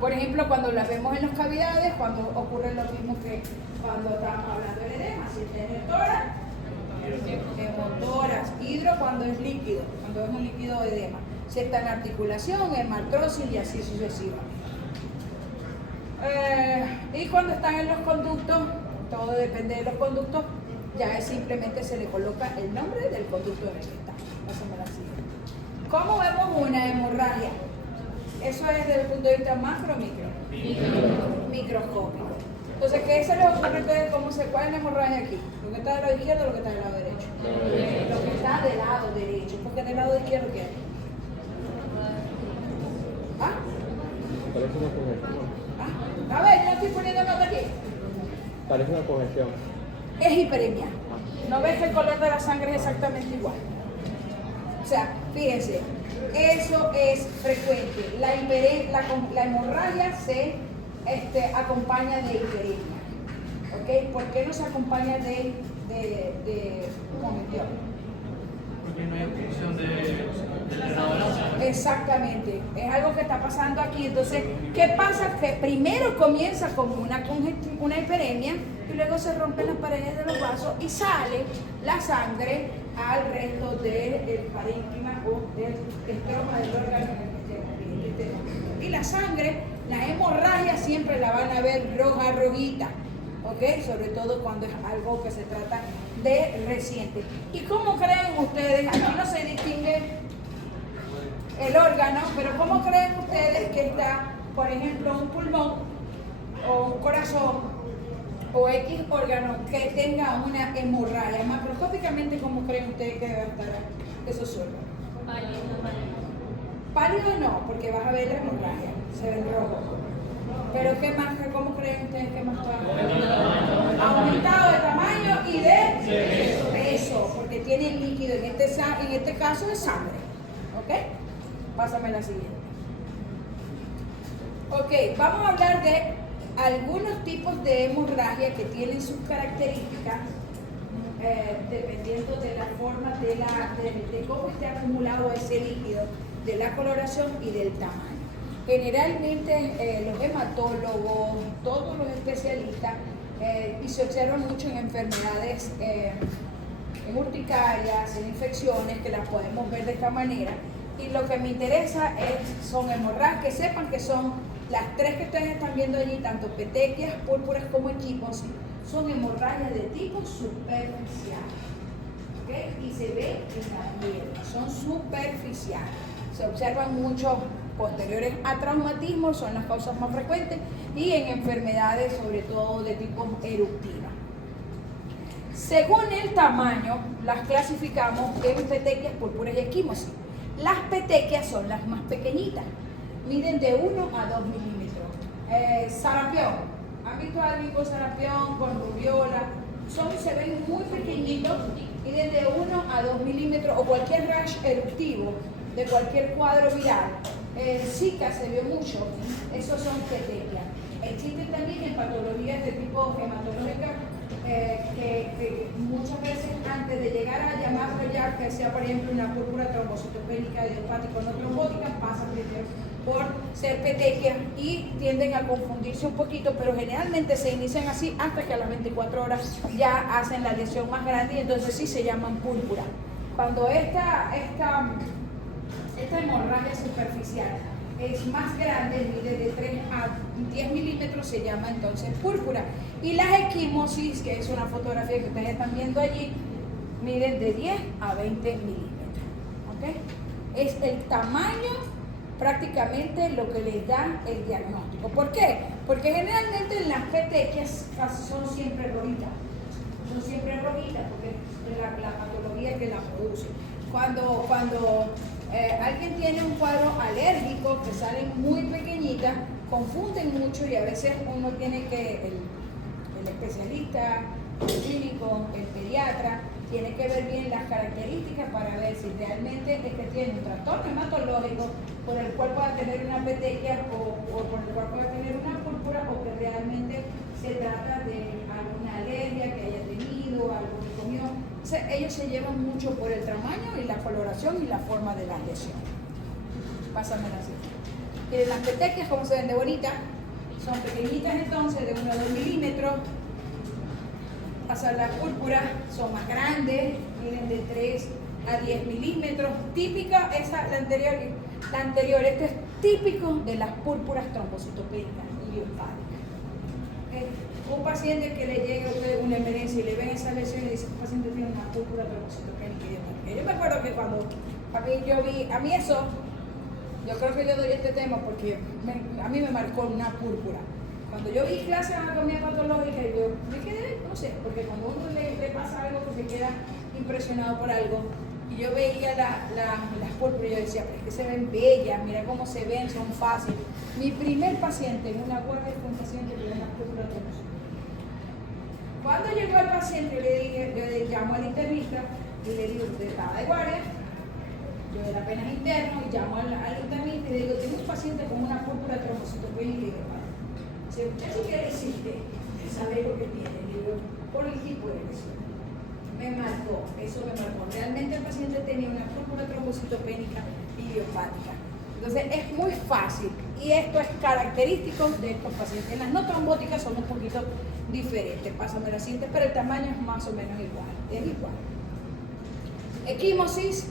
Por ejemplo, cuando la vemos en las cavidades, cuando ocurre lo mismo que cuando estábamos hablando del edema, si tiene tórax, hemotórax, hidro cuando es líquido, cuando es un líquido edema. Si está en articulación, hemartrosis y así sucesivamente. Y cuando están en los conductos, todo depende de los conductos, ya es simplemente se le coloca el nombre del conducto en el que está. Pásame la siguiente. ¿Cómo vemos una hemorragia? Eso es desde el punto de vista macro o micro. Microscópico. Entonces, ¿qué se les ocurre a ustedes? ¿Cuál es la hemorragia aquí? ¿Lo que está del lado izquierdo o lo que está del lado derecho? Lo que está del lado derecho. Porque del lado izquierdo, ¿qué hay? ¿Ah? Parece una congestión. ¿Ah? A ver, yo estoy poniendo nota aquí. Parece una congestión. Es hiperemia. ¿No ves que el color de la sangre es exactamente igual? O sea, fíjense, eso es frecuente. La hemorragia se acompaña de hiperemia. ¿Ok? ¿Por qué no se acompaña de congestión? Porque no hay obstrucción del drenado de la sangre. Exactamente, es algo que está pasando aquí. Entonces, ¿qué pasa? Que primero comienza como una hiperemia y luego se rompen las paredes de los vasos y sale la sangre al resto del parénquima o del estroma del órgano en el que estemos. Y la sangre, la hemorragia siempre la van a ver roja, rojita. ¿Ok? Sobre todo cuando es algo que se trata de reciente. ¿Y cómo creen ustedes? Aquí no se distingue el órgano, pero ¿cómo creen ustedes que está, por ejemplo, un pulmón o un corazón o X órgano que tenga una hemorragia? Macroscópicamente, ¿cómo creen ustedes que deben estar esos órganos? Pálido no, porque vas a ver la hemorragia, se ve rojo. Pero ¿qué más? ¿Cómo creen ustedes que más va? Aumentado de tamaño y de peso, porque tiene líquido, en este caso es sangre. ¿Ok? Pásame la siguiente. Ok, vamos a hablar de algunos tipos de hemorragia que tienen sus características dependiendo de la forma de cómo esté acumulado ese líquido, de la coloración y del tamaño. Generalmente los hematólogos, todos los especialistas, y se observa mucho en enfermedades en urticarias, en infecciones, que las podemos ver de esta manera. Y lo que me interesa son hemorragias, que sepan que son las tres que ustedes están viendo allí, tanto petequias, púrpuras como equimosis, son hemorragias de tipo superficial. ¿Okay? Y se ve en la piel, son superficiales. Se observan mucho posteriores a traumatismos, son las causas más frecuentes, y en enfermedades sobre todo de tipo eruptiva. Según el tamaño, las clasificamos en petequias, púrpuras y equimosis. Las petequias son las más pequeñitas, miden de 1 a 2 milímetros. Sarampión, ¿han visto a alguien con sarampión, con rubiola? Se ven muy pequeñitos, miden de 1 a 2 milímetros, o cualquier rash eruptivo de cualquier cuadro viral. Zika se vio mucho, esos son petequias. Existen también en patologías de tipo hematológica que muchas veces antes de llegar a llamarlo ya que sea por ejemplo una púrpura trombocitopénica idiopática o no trombótica, pasan primero por ser petequias y tienden a confundirse un poquito, pero generalmente se inician así hasta que a las 24 horas ya hacen la lesión más grande y entonces sí se llaman púrpura. Cuando esta hemorragia superficial es más grande, mide de 3 a 10 milímetros, se llama entonces púrpura. Y las equimosis, que es una fotografía que ustedes están viendo allí, miden de 10 a 20 milímetros. ¿Okay? Es el tamaño prácticamente lo que les da el diagnóstico. ¿Por qué? Porque generalmente las petequias son siempre rojitas. Son siempre rojitas porque es la patología que la produce. Cuando alguien tiene un cuadro alérgico que salen muy pequeñitas, confunden mucho y a veces uno tiene que, el especialista, el clínico, el pediatra, tiene que ver bien las características para ver si realmente es que tiene un trastorno hematológico por el cual pueda tener una petequia o por el cual pueda tener una púrpura o que realmente se trata de alguna alergia que haya tenido, algo que comió. O sea, ellos se llevan mucho por el tamaño y la coloración y la forma de la lesión. Pásame así. Miren las petequias como se ven de bonitas, son pequeñitas entonces de 1 a 2 milímetros. Pasan las púrpuras, son más grandes, miden de 3 a 10 milímetros. Típica, la anterior, esto es típico de las púrpuras trombocitopénicas y linfáticas. Un paciente que le llegue a una emergencia y le ven esa lesión y le dice que el paciente tiene una púrpura trombocitopénica y linfática. Yo me acuerdo que cuando a mí eso, yo creo que yo doy este tema porque a mí me marcó una púrpura. Cuando yo vi clases de anatomía patológica, yo me quedé, no sé, porque cuando uno le pasa algo que se queda impresionado por algo, y yo veía las púrpuras, yo decía, pero es que se ven bellas, mira cómo se ven, son fáciles. Mi primer paciente en una guardia fue un paciente que tenía una púrpura trombocitopénica. Cuando llegó el paciente, yo le llamo al internista y le digo, usted estaba de guardia, yo era apenas interno, y llamo al internista y le digo, tengo un paciente con una púrpura trombocitopénica y le digo, si usted sí que existe, sabe lo que tiene, le digo, por el tipo de lesión. Me marcó, eso me marcó. Realmente el paciente tenía una púrpura trombocitopénica idiopática. Entonces es muy fácil y esto es característico de estos pacientes. Las no trombóticas son un poquito diferentes, pásame la siguiente, pero el tamaño es más o menos igual, es igual. Equimosis,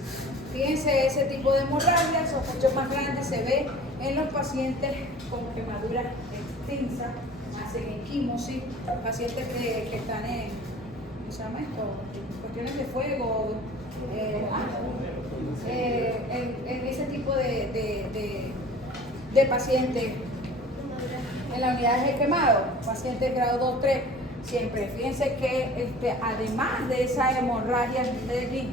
fíjense ese tipo de hemorragias, o mucho más grandes, se ve en los pacientes con quemaduras extensas, hacen equimosis, pacientes que están en, ¿cómo se llama esto? Cuestiones de fuego, en ese tipo de pacientes en las unidades de quemado, pacientes grado 2, 3, siempre. Fíjense que además de esa hemorragia de aquí,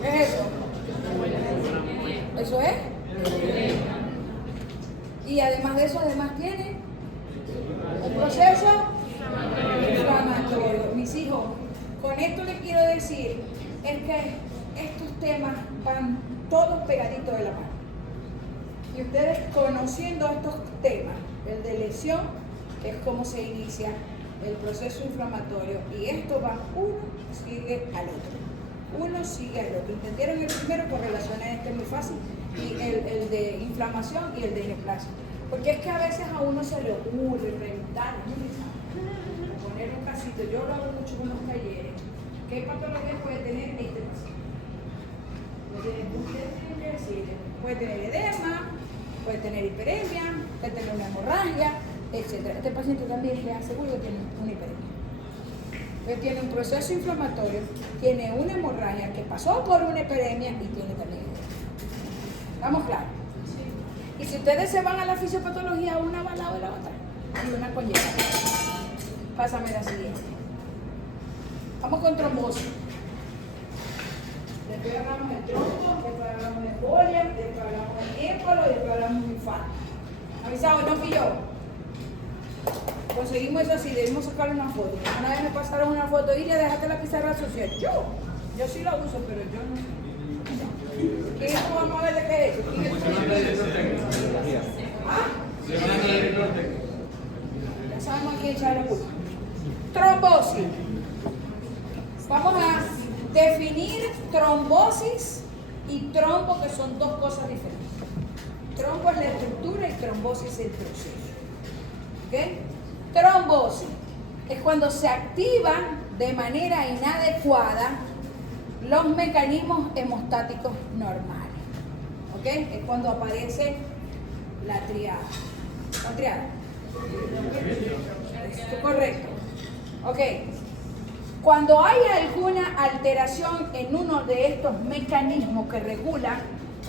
¿qué es eso? ¿Eso es? Y además de eso, además tiene un proceso inflamatorio. Mis hijos, con esto les quiero decir es que estos temas van todos pegaditos de la mano. Y ustedes conociendo estos temas, el de lesión, que es cómo se inicia el proceso inflamatorio, y esto va uno sigue al otro. Uno sigue al otro. ¿Entendieron el primero? Correlaciones este muy fácil. Y el de inflamación y el de neoplasia. Porque es que a veces a uno se le ocurre preguntar, poner un casito, yo lo hago mucho con los talleres, ¿qué patología puede tener este paciente? Puede tener edema, puede tener hiperemia, puede tener una hemorragia, etc. Este paciente también le aseguro que tiene una hiperemia. Entonces tiene un proceso inflamatorio, tiene una hemorragia que pasó por una hiperemia y tiene también edema. ¿Estamos claros? Sí. Y si ustedes se van a la fisiopatología, una va al lado de la otra y una conlleva. Pásame la siguiente. Vamos con trombosis. Después hablamos del trombo, después hablamos de embolia, después hablamos del émbolo y después hablamos de infarto. Avisado, no fui yo. Conseguimos eso así, debimos sacarle una foto. Una vez me pasaron una foto y le dejaste la pizarra social. Yo sí la uso, pero yo no. ¿Quién es? Vamos a ver de qué es. ¿Ah? Ya sabemos a quién echarle la culpa. Trombosis. Vamos a definir trombosis y trombo, que son dos cosas diferentes. Trombo es la estructura y trombosis es el proceso. ¿Ok? Trombosis es cuando se activan de manera inadecuada los mecanismos hemostáticos normales. ¿ok? Es cuando aparece la triada. ¿La triada? ¿Es correcto? Ok. Cuando hay alguna alteración en uno de estos mecanismos que regulan,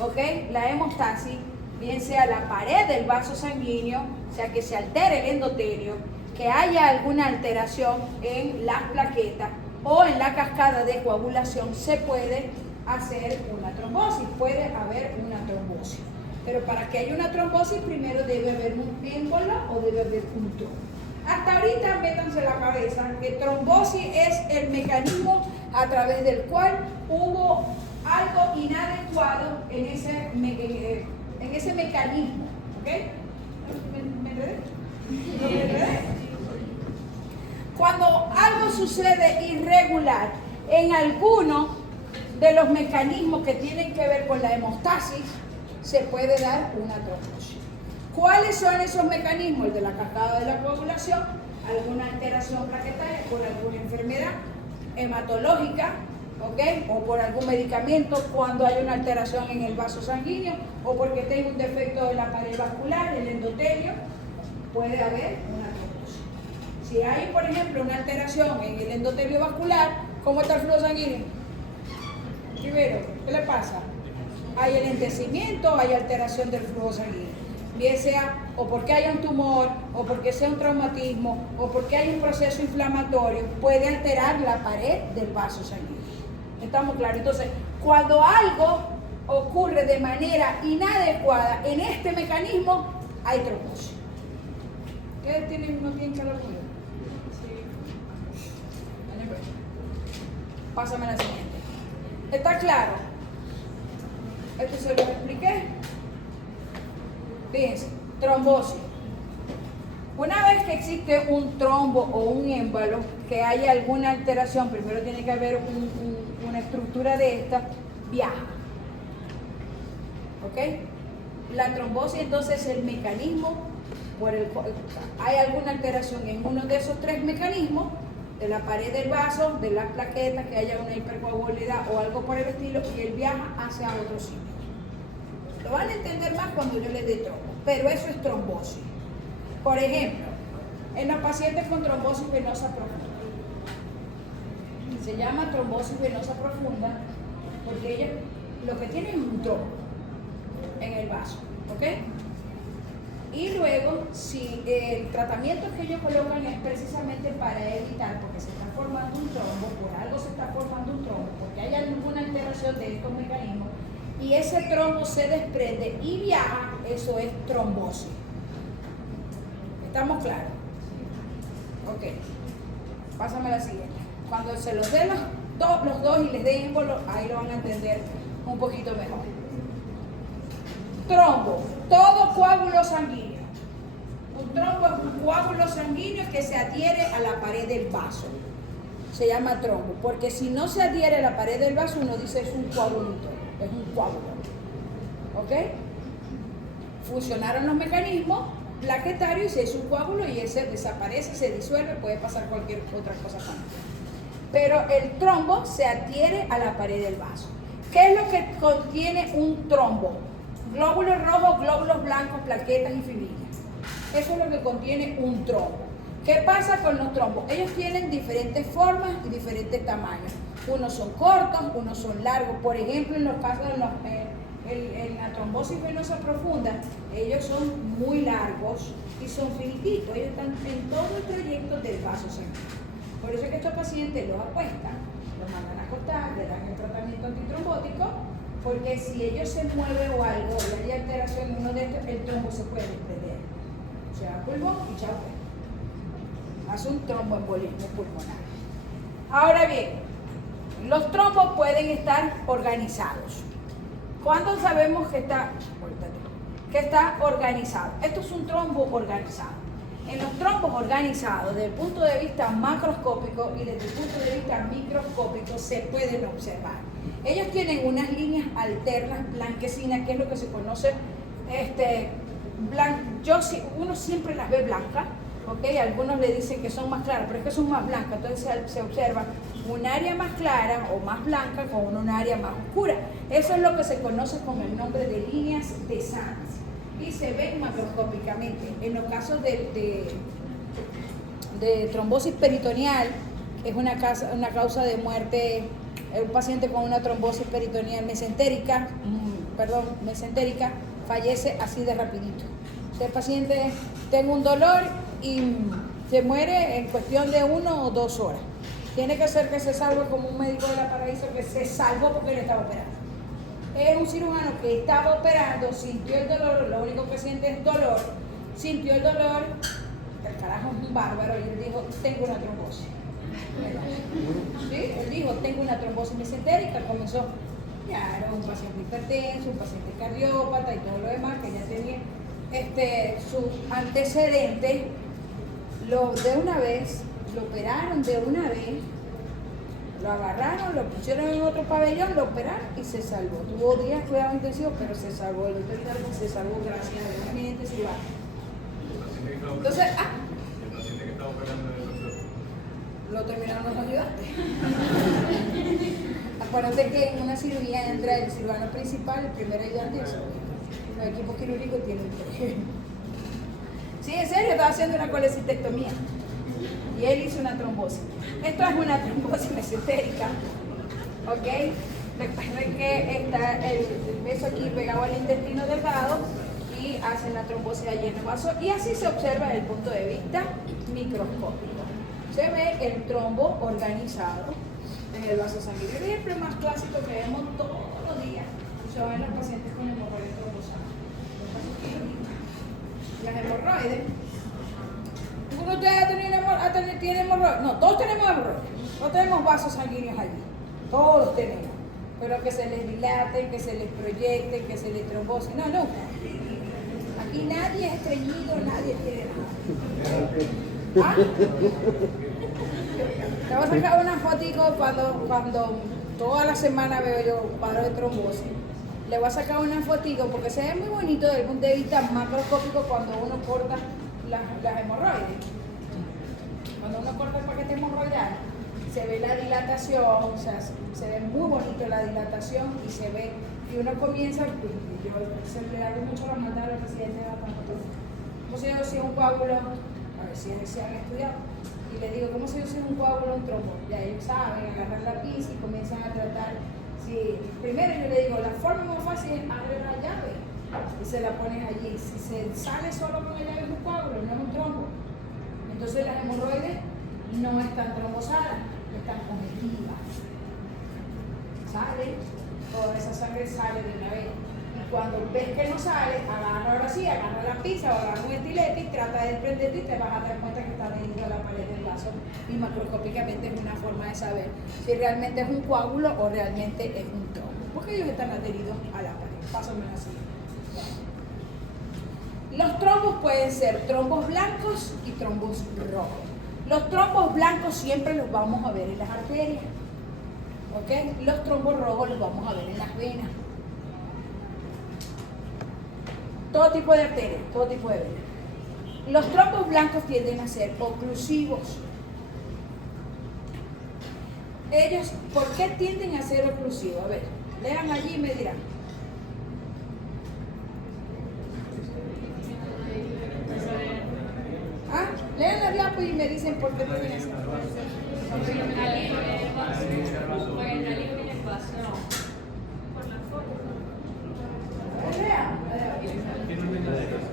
¿ok?, la hemostasis, bien sea la pared del vaso sanguíneo, o sea que se altere el endotelio, que haya alguna alteración en las plaquetas o en la cascada de coagulación, se puede hacer una trombosis, puede haber una trombosis. Pero para que haya una trombosis, primero debe haber un émbolo o debe haber un trombo. Hasta ahorita métanse en la cabeza que trombosis es el mecanismo a través del cual hubo algo inadecuado en ese mecanismo. ¿Ok? ¿Me enredé? ¿No me enredé? Cuando algo sucede irregular en alguno de los mecanismos que tienen que ver con la hemostasis, se puede dar una trombosis. ¿Cuáles son esos mecanismos? El de la cascada de la coagulación, alguna alteración plaquetaria por alguna enfermedad hematológica, ¿ok?, o por algún medicamento cuando hay una alteración en el vaso sanguíneo, o porque tengo un defecto en la pared vascular, el endotelio, puede haber una trombosis. Si hay, por ejemplo, una alteración en el endotelio vascular, ¿cómo está el flujo sanguíneo? Primero, ¿qué le pasa? Hay enlentecimiento, hay alteración del flujo sanguíneo. Bien sea o porque haya un tumor, o porque sea un traumatismo, o porque hay un proceso inflamatorio, puede alterar la pared del vaso sanguíneo. ¿Estamos claros? Entonces, cuando algo ocurre de manera inadecuada en este mecanismo, hay trombosis. ¿Ustedes no tienen que hablar conmigo? Sí. Pásame la siguiente. ¿Está claro? Esto se lo expliqué. Fíjense, trombosis. Una vez que existe un trombo o un émbolo, que haya alguna alteración, primero tiene que haber una estructura de esta, viaja. ¿Ok? La trombosis entonces es el mecanismo por el cual hay alguna alteración en uno de esos tres mecanismos, de la pared del vaso, de las plaquetas, que haya una hipercoagulabilidad o algo por el estilo, y él viaja hacia otro sitio. Lo van a entender más cuando yo les dé trombo, pero eso es trombosis. Por ejemplo, en los pacientes con trombosis venosa profunda. Se llama trombosis venosa profunda porque ellos lo que tienen es un trombo en el vaso, ¿ok? Y luego, si el tratamiento que ellos colocan es precisamente para evitar, porque se está formando un trombo, por algo se está formando un trombo, porque hay alguna alteración de estos mecanismos, y ese trombo se desprende y viaja, eso es trombosis. ¿Estamos claros? Ok. Pásame la siguiente. Cuando se los dé los dos y les dé émbolo, ahí lo van a entender un poquito mejor. Trombo, todo coágulo sanguíneo. Un trombo es un coágulo sanguíneo que se adhiere a la pared del vaso. Se llama trombo, porque si no se adhiere a la pared del vaso, uno dice es un coagulito, es un coágulo. ¿Ok? Funcionaron los mecanismos plaquetarios y se hizo un coágulo y ese desaparece, se disuelve, puede pasar cualquier otra cosa con él. Pero el trombo se adhiere a la pared del vaso. ¿Qué es lo que contiene un trombo? Glóbulos rojos, glóbulos blancos, plaquetas y fibrillas. Eso es lo que contiene un trombo. ¿Qué pasa con los trombos? Ellos tienen diferentes formas y diferentes tamaños. Unos son cortos, unos son largos. Por ejemplo, en los casos de en la trombosis venosa profunda, ellos son muy largos y son finititos. Ellos están en todo el trayecto del vaso sanguíneo. Por eso es que estos pacientes los acuestan, los mandan a acostar, le dan el tratamiento antitrombótico, porque si ellos se mueven o algo, y hay alteración en uno de estos, el trombo se puede desprender. Se va al pulmón y chao. Hace un tromboembolismo pulmonar. Ahora bien, los trombos pueden estar organizados. ¿Cuándo sabemos que está organizado? Esto es un trombo organizado. En los trombos organizados, desde el punto de vista macroscópico y desde el punto de vista microscópico, se pueden observar. Ellos tienen unas líneas alternas blanquecinas, que es lo que se conoce, uno siempre las ve blancas, ¿ok? Algunos le dicen que son más claras, pero es que son más blancas, entonces se observa un área más clara o más blanca con un área más oscura. Eso es lo que se conoce con el nombre de líneas de Sands y se ven macroscópicamente. En los casos de trombosis peritoneal, es una causa de muerte, un paciente con una trombosis peritoneal mesentérica, fallece así de rapidito. El paciente tiene un dolor y se muere en cuestión de 1 o 2 horas. Tiene que ser que se salve como un médico de la Paraíso que se salvó porque le estaba operando. Es un cirujano que estaba operando, sintió el dolor, lo único que siente es dolor, sintió el dolor, el carajo es un bárbaro, y él dijo, tengo una trombosis. ¿Sí? Él dijo, tengo una trombosis mesentérica, comenzó, ya era un paciente hipertenso, un paciente cardiópata y todo lo demás, que ya tenía su antecedente, de una vez, lo operaron de una vez, lo agarraron, lo pusieron en otro pabellón, lo operaron y se salvó. Tuvo días cuidados intensivos, pero se salvó. El doctor se salvó gracias a Dios. Eminente cirujano. Entonces, el paciente que estaba operando del doctor. lo terminaron los ayudantes. Acuérdate que en una cirugía entra el cirujano principal, el primer ayudante y el segundo. Los equipos quirúrgicos tienen tres. Sí, en serio, estaba haciendo una colecistectomía y él hizo una trombosis. Esto es una trombosis mesentérica, ¿ok? Recuerden que está el beso aquí pegado al intestino delgado y hacen la trombosis allí en el vaso y así se observa desde el punto de vista microscópico. Se ve el trombo organizado en el vaso sanguíneo. El ejemplo más clásico que vemos todos los días son en los pacientes con hemorroides trombosadas. Las hemorroides. ¿Ninguno de ustedes tiene hemorroides? No, todos tenemos hemorroides. Todos tenemos vasos sanguíneos allí. Todos tenemos. Pero que se les dilaten, que se les proyecten, que se les trombosen. No, no. Aquí nadie es estreñido, nadie tiene nada. ¿Ah? Te voy a sacar una fotico cuando toda la semana veo yo un paro de trombosis. Le voy a sacar una fotico porque se ve muy bonito desde el punto de vista macroscópico cuando uno corta las hemorroides. Cuando uno corta el paquete hemorroidal, se ve la dilatación, o sea, se ve muy bonito la dilatación y se ve, y uno comienza, yo siempre hago mucho la maldad a los residentes de la traumatología. ¿Cómo se llama un coágulo? A ver si se han estudiado. Y le digo, ¿cómo se usa un coágulo un trombo? Ya ellos saben, agarran la pinza y comienzan a tratar. Si, primero yo le digo, la forma más fácil es abrir la llave y se la pones allí. Si se sale solo con la llave es un coágulo, no es un trombo. Entonces las hemorroides no están trombosadas, están congestivas. Sale, toda esa sangre sale de una vez. Y cuando ves que no sale, agarra ahora sí, agarra la pinza o agarra un estilete y trata de desprenderte y te vas a dar cuenta que está dentro de la pared del vaso. Y macroscópicamente es una forma de saber si realmente es un coágulo o realmente es un trombo. Porque ellos están adheridos a la pared. Pásame así. Los trombos pueden ser trombos blancos y trombos rojos. Los trombos blancos siempre los vamos a ver en las arterias. ¿Ok? Los trombos rojos los vamos a ver en las venas. Todo tipo de arterias, todo tipo de venas. Los trombos blancos tienden a ser oclusivos. Ellos, ¿por qué tienden a ser oclusivos? A ver, lean allí y me dirán. ¿Ah? Lean la diapo y me dicen por qué tienden a ser. Por el calibre del vaso. Por el calibre del vaso.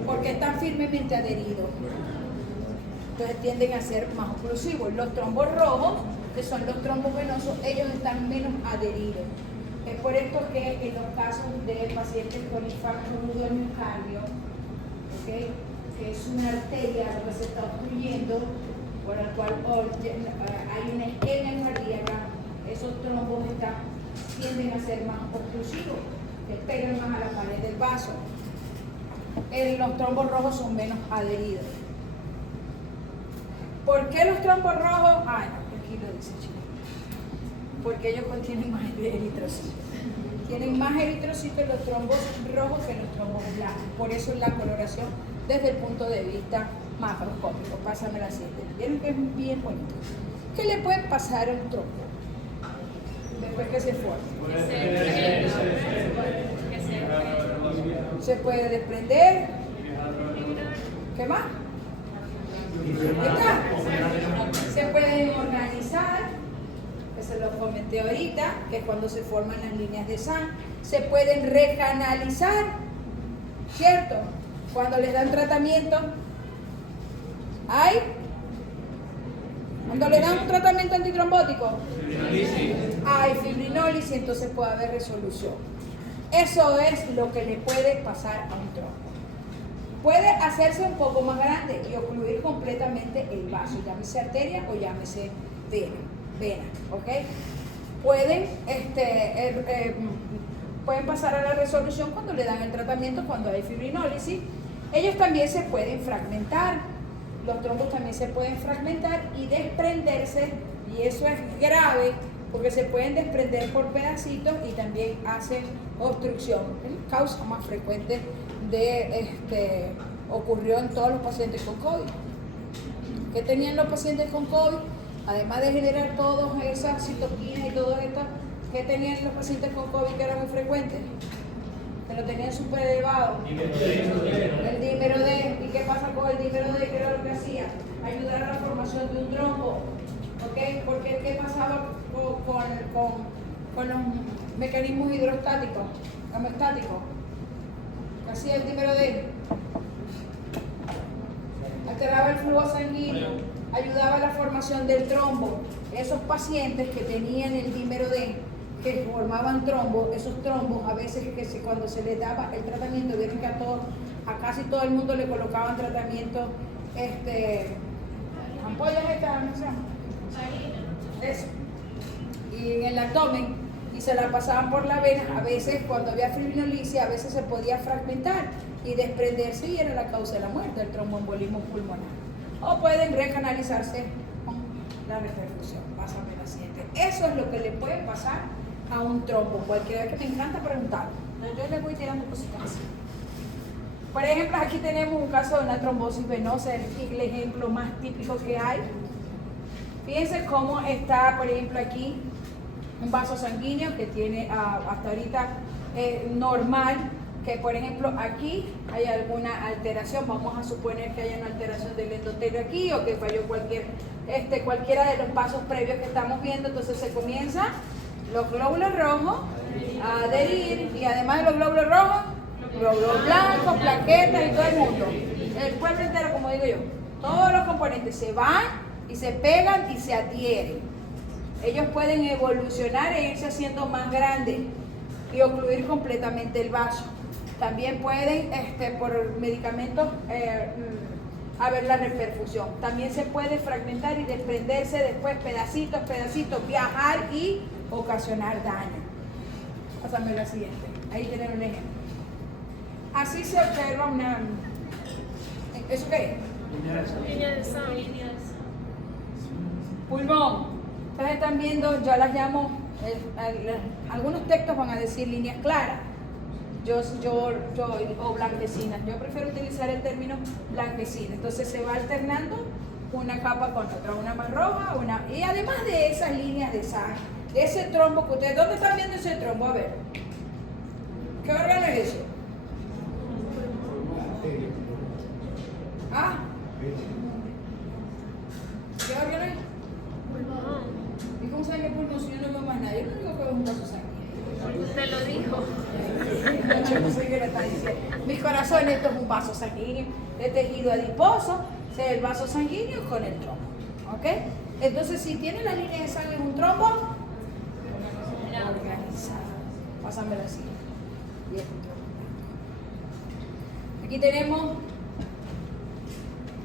Porque están firmemente adheridos. Entonces tienden a ser más oclusivos. Los trombos rojos, que son los trombos venosos, ellos están menos adheridos. Es por esto que en los casos de pacientes con infarto agudo del miocardio, ¿okay?, que es una arteria que se está obstruyendo, por el cual hay una isquemia cardíaca, esos trombos tienden a ser más oclusivos, que pegan más a la pared del vaso. Los trombos rojos son menos adheridos. ¿Por qué los trombos rojos? Aquí lo dice Chile. Porque ellos contienen más eritrocitos. Tienen más eritrocitos los trombos rojos que los trombos blancos. Por eso la coloración desde el punto de vista macroscópico. Pásame la siguiente. Vieron que es bien bonito. ¿Qué le puede pasar a un tronco después que se forma? Se puede desprender. ¿Qué más? Se pueden organizar, que se los comenté ahorita, que es cuando se forman las líneas de sangre. Se pueden recanalizar, ¿cierto? Cuando les dan tratamiento, cuando le dan un tratamiento antitrombótico, hay fibrinólisis, entonces puede haber resolución. Eso es lo que le puede pasar a un tronco. Puede hacerse un poco más grande y ocluir completamente el vaso, llámese arteria o llámese vena, ¿ok? Pueden pasar a la resolución cuando le dan el tratamiento, cuando hay fibrinólisis. Ellos también se pueden fragmentar, los trombos también se pueden fragmentar y desprenderse, y eso es grave porque se pueden desprender por pedacitos y también hacen obstrucción. Es la causa más frecuente ocurrió en todos los pacientes con COVID. ¿Qué tenían los pacientes con COVID? Además de generar todas esas citoquinas y todo esto, ¿qué tenían los pacientes con COVID que era muy frecuente? Que lo tenían súper elevado. El dímero D. ¿Y qué pasa con el dímero D? ¿Qué era lo que hacía? Ayudar a la formación de un trombo. ¿Ok? Porque ¿qué pasaba con los mecanismos hidrostáticos, hemostáticos? ¿Qué hacía el dímero D? Alteraba el flujo sanguíneo, ayudaba a la formación del trombo. Esos pacientes que tenían el dímero D, que formaban trombo, esos trombos a veces cuando se les daba el tratamiento, vieron que a casi todo el mundo le colocaban tratamiento, ampollas estas, ¿no se llama? Eso. Y en el abdomen, y se la pasaban por la vena. A veces cuando había fibrinolisis, a veces se podía fragmentar y desprenderse y era la causa de la muerte, el tromboembolismo pulmonar. O pueden recanalizarse con la reperfusión. Pásame la siguiente. Eso es lo que le puede pasar a un trombo. Cualquiera, que me encanta preguntar. Yo les voy tirando cositas así. Por ejemplo, aquí tenemos un caso de una trombosis venosa, el ejemplo más típico que hay. Fíjense cómo está, por ejemplo, aquí un vaso sanguíneo que tiene hasta ahorita normal, que por ejemplo aquí hay alguna alteración. Vamos a suponer que haya una alteración del endotelio aquí o que falló cualquiera de los pasos previos que estamos viendo. Entonces se comienza los glóbulos rojos a adherir, y además de los glóbulos rojos, glóbulos blancos, plaquetas y todo el mundo, el pueblo entero, como digo yo, todos los componentes se van y se pegan y se adhieren. Ellos pueden evolucionar e irse haciendo más grandes y ocluir completamente el vaso. También pueden, por medicamentos, haber la reperfusión. También se puede fragmentar y desprenderse después pedacitos, viajar y ocasionar daño. Pásame la siguiente. Ahí tenemos un ejemplo. Así se observa una... ¿Eso qué es? Línea de sangre. Pulmón. Ustedes están viendo, yo las llamo, algunos textos van a decir líneas claras, o blanquecinas. Yo prefiero utilizar el término blanquecina. Entonces se va alternando una capa con otra, una más roja, y además de esas líneas de sangre, de ese trombo que ustedes, ¿dónde están viendo ese trombo? A ver, ¿qué órgano es eso? ¿Ah? ¿Qué órgano es? ¿Y cómo saben que pulmón si yo no veo más nada? Yo no digo que es un vaso sanguíneo. Usted lo dijo. Yo no sé qué le está diciendo. Mi corazón, esto es un vaso sanguíneo de tejido adiposo, es el vaso sanguíneo con el trombo. ¿Ok? Entonces, si tiene la línea de sangre en un trombo, organizado. Pásame la siguiente. Y es un trombo. Aquí tenemos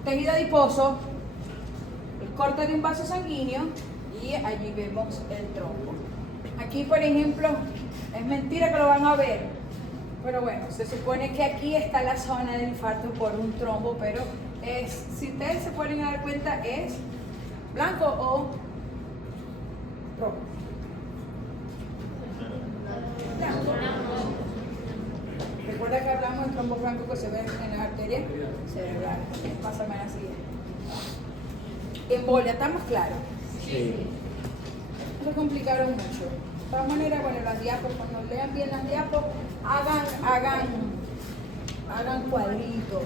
tejido adiposo, el corte de un vaso sanguíneo, y allí vemos el trombo. Aquí, por ejemplo, es mentira que lo van a ver, pero bueno, se supone que aquí está la zona del infarto por un trombo, pero si ustedes se pueden dar cuenta, es blanco o rojo. Blanco. Recuerda que hablamos del trombo blanco que se ve en las arterias arteria cerebral. Pásame a la siguiente. Embolia, ¿estamos claros? Sí. No se complicaron mucho. De todas maneras, bueno, las diapos, cuando lean bien las diapos, hagan cuadritos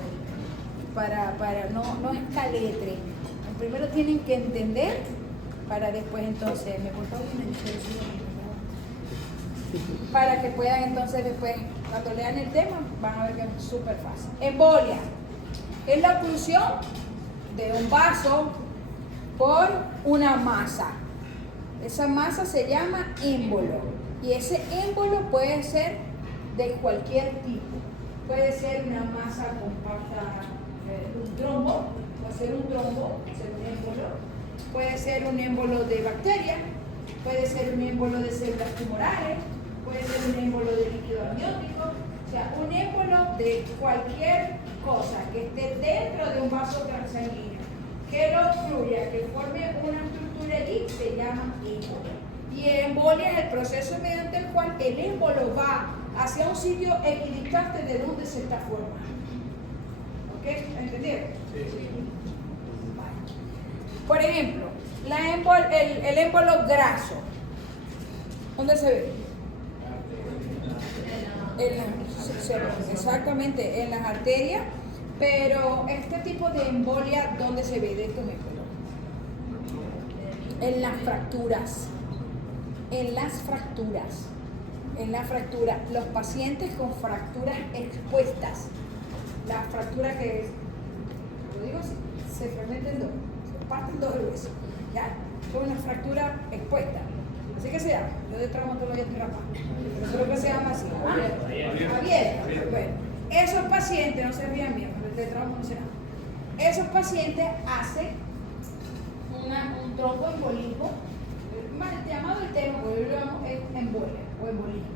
para no escaletre. Primero tienen que entender para después entonces, me portó bien para que puedan entonces después, cuando lean el tema, van a ver que es súper fácil. Embolia es la oclusión de un vaso por una masa. Esa masa se llama émbolo y ese émbolo puede ser de cualquier tipo. Puede ser una masa compacta, un trombo, puede ser un trombo, puede ser un émbolo, puede ser un émbolo de bacterias, puede ser un émbolo de células tumorales, puede ser un émbolo de líquido amniótico, o sea, un émbolo de cualquier cosa que esté dentro de un vaso sanguíneo, que lo obstruya, que forme una estructura allí, se llama émbolo. Y embolia es el proceso mediante el cual el émbolo va hacia un sitio equidistante de donde se está formando. ¿Ok? ¿Entendieron? Sí. Vale. Por ejemplo, el émbolo graso. ¿Dónde se ve? Exactamente, en las arterias. Pero este tipo de embolia, ¿dónde se ve de estos émbolos? En las fracturas. En las fracturas. En la fractura. Los pacientes con fracturas expuestas. La fractura que es, lo digo así, se fragmenta en dos, se parte en dos el hueso. Ya, son una fractura expuesta. Así que se llama. Yo de traumatología estoy rapando. Pero creo que se llama así. Abierta. Bueno, esos pacientes, no se rían bien, de trauma no se nada. Esos pacientes hacen un tromboembolismo, mal llamado el tema, porque yo lo llamo embolia o embolismo.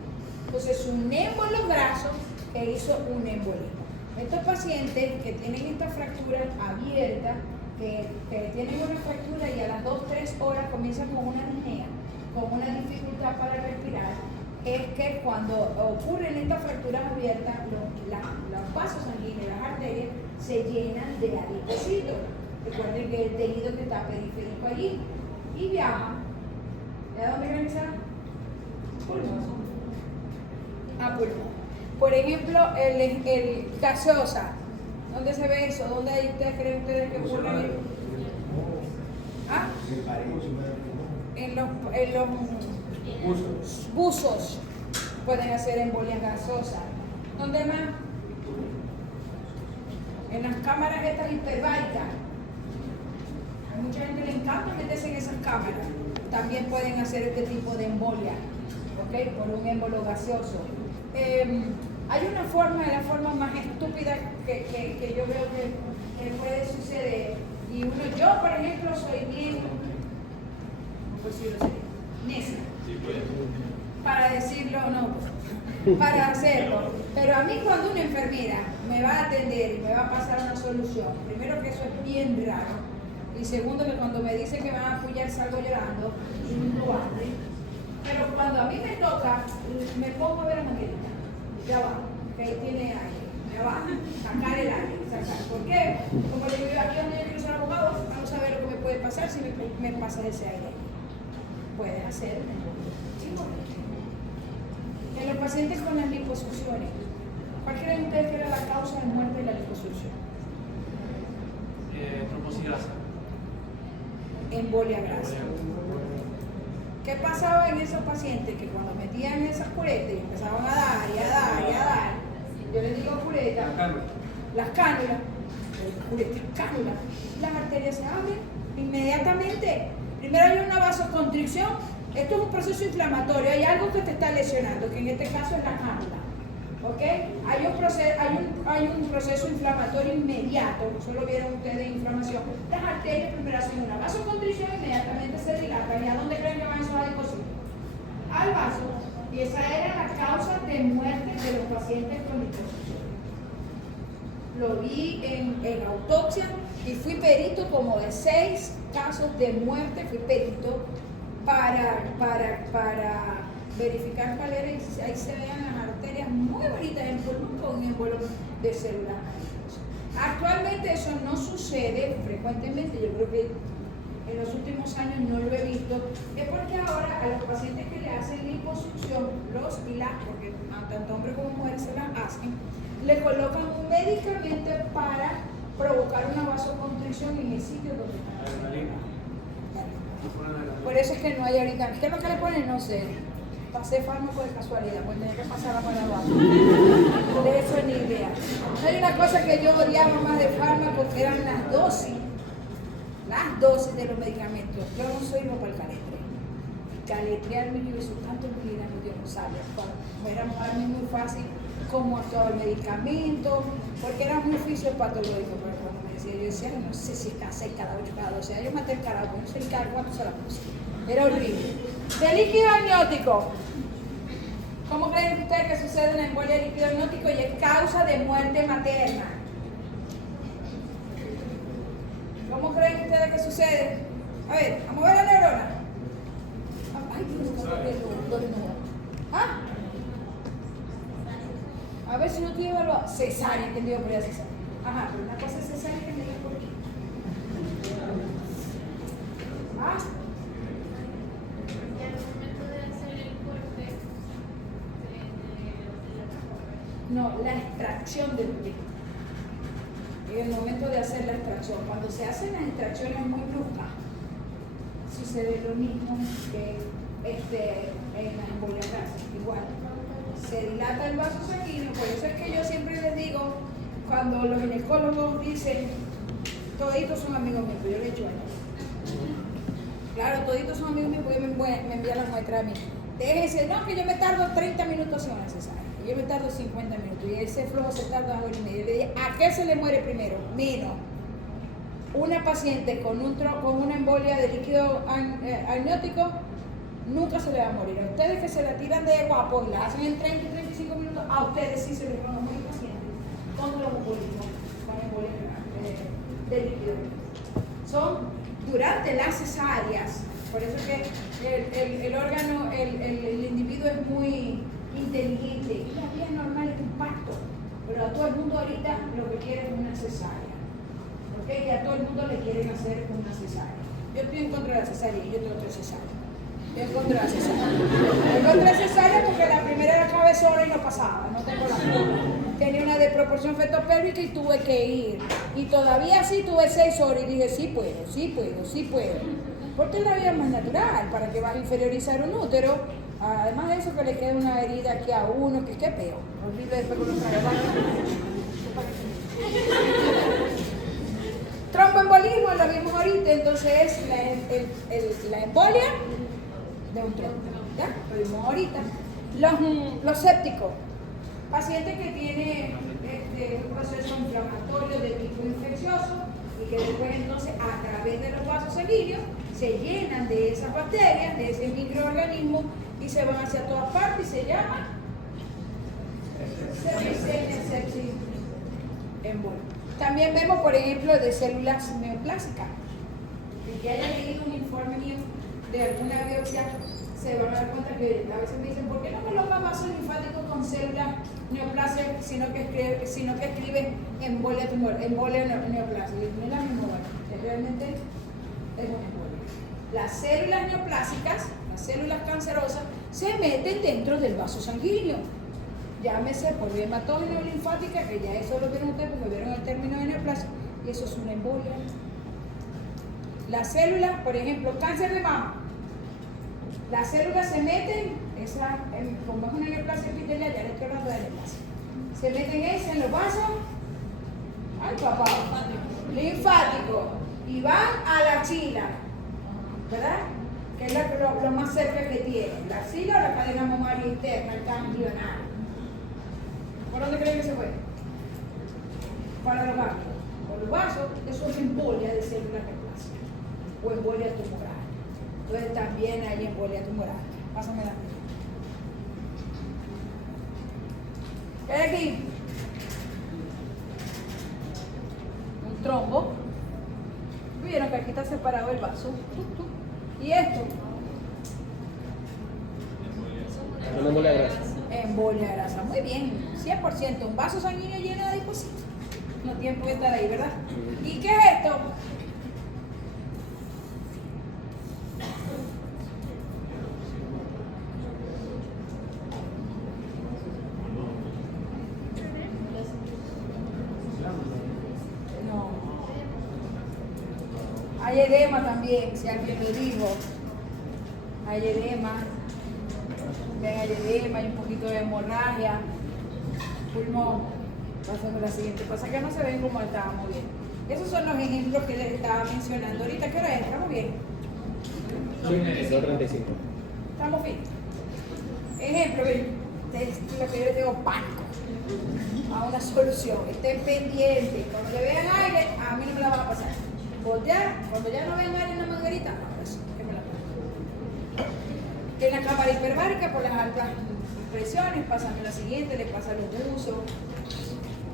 Entonces, un émbolo graso que hizo un embolismo. Estos pacientes que tienen esta fractura abierta, que tienen una fractura y a las 2-3 horas comienzan con una apnea, con una dificultad para respirar, es que cuando ocurren estas fracturas abiertas, los vasos sanguíneos, las arterias, se llenan de adipocitos. Recuerden que el tejido que está periférico allí y viaja. ¿De dónde organiza? Pulmón. A pulmón. Por ejemplo, el gaseosa. ¿Dónde se ve eso? ¿Dónde ustedes creen que ocurre? ¿Ah? En los buzos pueden hacer embolias gasosas. ¿Dónde más? En las cámaras estas hiperbáricas. A mucha gente le encanta meterse en esas cámaras. También pueden hacer este tipo de embolia, ¿ok? Por un émbolo gaseoso. Hay una forma, de la forma más estúpida que yo veo que puede suceder. Y yo, por ejemplo, soy bien, pues sí lo sé, necia. Para decirlo, no, para hacerlo. Pero a mí cuando una enfermera me va a atender y me va a pasar una solución, primero que eso es bien raro, y segundo que cuando me dicen que van a apoyar salgo llorando, y no hace. Pero cuando a mí me toca, me pongo a ver a Manguerita, ya va, que ahí tiene aire, ya va, sacar el aire, sacar. ¿Por qué? Como le digo, aquí donde yo quiero ser abogado, vamos a ver lo que me puede pasar si me pasa ese aire. Puedes hacer en los pacientes con las liposucciones. ¿Cuál creen ustedes que era la causa de muerte de la liposucción? Trombosis grasa. Embolia grasa. ¿Qué pasaba en esos pacientes? Que cuando metían esas curetas y empezaban a dar y a dar y a dar, yo les digo curetas, las cánulas, las arterias se abren inmediatamente. Primero hay una vasoconstricción. Esto es un proceso inflamatorio, hay algo que te está lesionando, que en este caso es la cánula. ¿Ok? Hay un proceso inflamatorio inmediato, solo vieron ustedes inflamación. Las arterias primero hacen una vasoconstricción, inmediatamente se dilatan. ¿Y a dónde creen que van esos adipocitos? Al vaso. Y esa era la causa de muerte de los pacientes con liposucción. Lo vi en autopsia y fui perito como de 6 casos de muerte, fui perito para verificar cuál era, y ahí se vean las arterias muy bonitas en pulmón con un émbolo de células. Actualmente eso no sucede frecuentemente, yo creo que en los últimos años no lo he visto, es porque ahora a los pacientes que le hacen liposucción, porque tanto hombres como mujeres se las hacen, le colocan un medicamento para provocar una vasoconstricción en el sitio donde están. Por eso es que no hay ahorita. ¿Qué es lo que le ponen? No sé. Pasé fármaco de casualidad, pues tenía que pasarla para abajo. De eso ni idea. Hay una cosa que yo odiaba más de fármaco, que eran las dosis de los medicamentos. Yo no soy no para el caletre. Caletrearme yo hizo tantos miligramos, Dios no sabe. Era para mí muy fácil cómo actuaba el medicamento, porque era muy fisiopatológico. Pero cuando me decía, yo decía, no sé si es cada 6, cada 8, cada 12 años, yo maté el carajo, no sé cada cuánto se la puse. Era horrible. De líquido amniótico. ¿Cómo creen ustedes que sucede una embolia de líquido amniótico y es causa de muerte materna? ¿Cómo creen ustedes que sucede? A ver, vamos a ver la neurona. Ay, Dios, ¿ah? A ver si no te lleva lo cesárea, entendido por ella cesárea. Ajá, pero una cosa es cesárea que me diga por qué. ¿Ah? No, la extracción del útero. En el momento de hacer la extracción, cuando se hacen las extracciones muy bruscas, sucede lo mismo que en la embolia gástrica, igual. Se dilata el vaso sanguíneo, por eso es que yo siempre les digo, cuando los ginecólogos dicen, toditos son amigos míos, yo le he hecho a ellos. Claro, toditos son amigos míos porque me envían las muestras a mí. Déjense, no, que yo me tardo 30 minutos en una cesárea. Yo me tardo 50 minutos y ese flojo se tarda 1 hora y media. Yo le dije, ¿a qué se le muere primero? Menos. Una paciente con una embolia de líquido amniótico nunca se le va a morir. A ustedes que se la tiran de guapo y la hacen en 30 y 35 minutos, a ustedes sí se les van a morir pacientes con tromboembolismo, con embolia de líquido. Son durante las cesáreas. Por eso que el órgano, el individuo es muy inteligente y la vida normal es un parto, pero a todo el mundo ahorita lo que quiere es una cesárea, ¿ok? Y a todo el mundo le quieren hacer una cesárea. Yo estoy en contra de la cesárea y yo tengo 3 cesáreas. Estoy en contra de la cesárea. Tengo 3 cesáreas porque la primera era cabezona y no pasaba, no tengo la culpa. Tenía una desproporción fetopélvica y tuve que ir. Y todavía sí tuve 6 horas y dije, sí puedo. Porque es la vida más natural, para que vas a inferiorizar un útero. Además de eso, que le queda una herida aquí a uno, que es que peor. Horrible después con los tragos. Tromboembolismo, lo vimos ahorita, entonces es la embolia de un trombo. ¿Ya? Lo vimos ahorita. Los sépticos. Paciente que tiene un proceso inflamatorio de tipo infeccioso y que después entonces a través de los vasos sanguíneos se llenan de esas bacterias, de ese microorganismo y se van hacia todas partes y se llama sepsis embolia. También vemos, por ejemplo, de células neoplásicas. El que haya leído un informe mío de alguna biopsia se van a dar cuenta que a veces me dicen, ¿por qué no coloca vasos linfáticos con células neoplásicas, sino que escribe embolia neoplástica? No es la misma, realmente es una embolia. Las células neoplásicas, las células cancerosas, se meten dentro del vaso sanguíneo. Llámese por hematógeno linfática, que ya eso lo vieron ustedes porque vieron el término de neoplasia, y eso es una embolia. Las células, por ejemplo, cáncer de mama, las células se meten, como es una neoplasia epitelial, ya le estoy hablando de neoplasia, se meten en los vasos, ay papá, linfáticos, y van a la axila, ¿verdad? Que es lo más cerca que tienen, la axila o la cadena mamaria interna, el ganglionario. ¿Por dónde creen que se fue? Para los ganglios. Por los vasos, eso es embolia de células neoplásicas o embolia tumoral. Entonces también hay embolia tumoral. Pásame la mía. ¿Qué hay aquí? Un trombo. Vieron que aquí está separado el vaso. ¿Y esto? Una embolia grasa. Embolia grasa. Muy bien. 100%. Un vaso sanguíneo lleno de adipocitos. no tiempo de estar ahí, ¿verdad? ¿Y qué es esto? No. Hay edema también, si alguien lo dijo. Hay edema. Ven, hay edema, hay un poquito de hemorragia. Pulmón. Pasando la siguiente cosa que no se ven como estábamos bien. Esos son los ejemplos que les estaba mencionando ahorita. ¿Qué hora es? ¿Estamos bien? Sí, 2:35. ¿Estamos bien? Ejemplo, es lo que yo le tengo pánico a una solución. Estén pendientes. Cuando le vean aire, a mí no me la van a pasar. Voltear, cuando ya no vean aire en la manguerita, ahora sí, que me la pasen. En la cámara hiperbárica, por las altas presiones, pásame la siguiente, le pasa los buzos.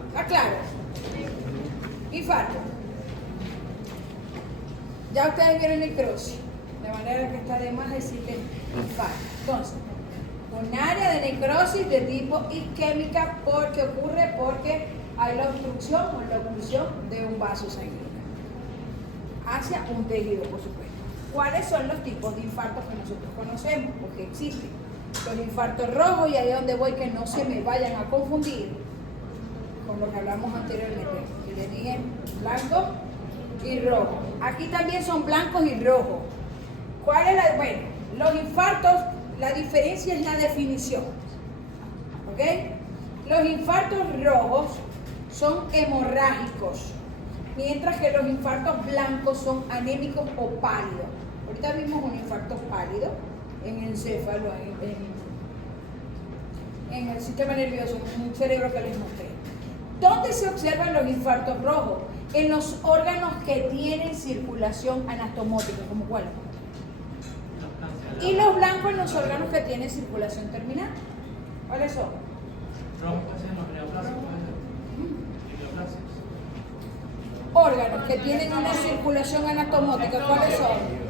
¿Está claro? Infarto. Ya ustedes vieron necrosis, de manera que está de más decirle infarto. Entonces, un área de necrosis de tipo isquémica porque hay la obstrucción o la oclusión de un vaso sanguíneo hacia un tejido, por supuesto. ¿Cuáles son los tipos de infartos que nosotros conocemos? Porque existen los infartos rojos, y ahí es donde voy, que no se me vayan a confundir con lo que hablamos anteriormente, que le dije blanco y rojo. Aquí también son blancos y rojos. ¿Cuál es la? Bueno, los infartos, la diferencia es la definición. ¿Ok? Los infartos rojos son hemorrágicos, mientras que los infartos blancos son anémicos o pálidos. Ahorita vimos un infarto pálido en el encéfalo, en el sistema nervioso, en un cerebro que les mostré. ¿Dónde se observan los infartos rojos? En los órganos que tienen circulación anatomótica, ¿como cuál? Y los blancos en los órganos que tienen circulación terminal. ¿Cuáles son? Rojos que hacen los neoplasias, Órganos que tienen una circulación anatomótica, ¿cuáles son?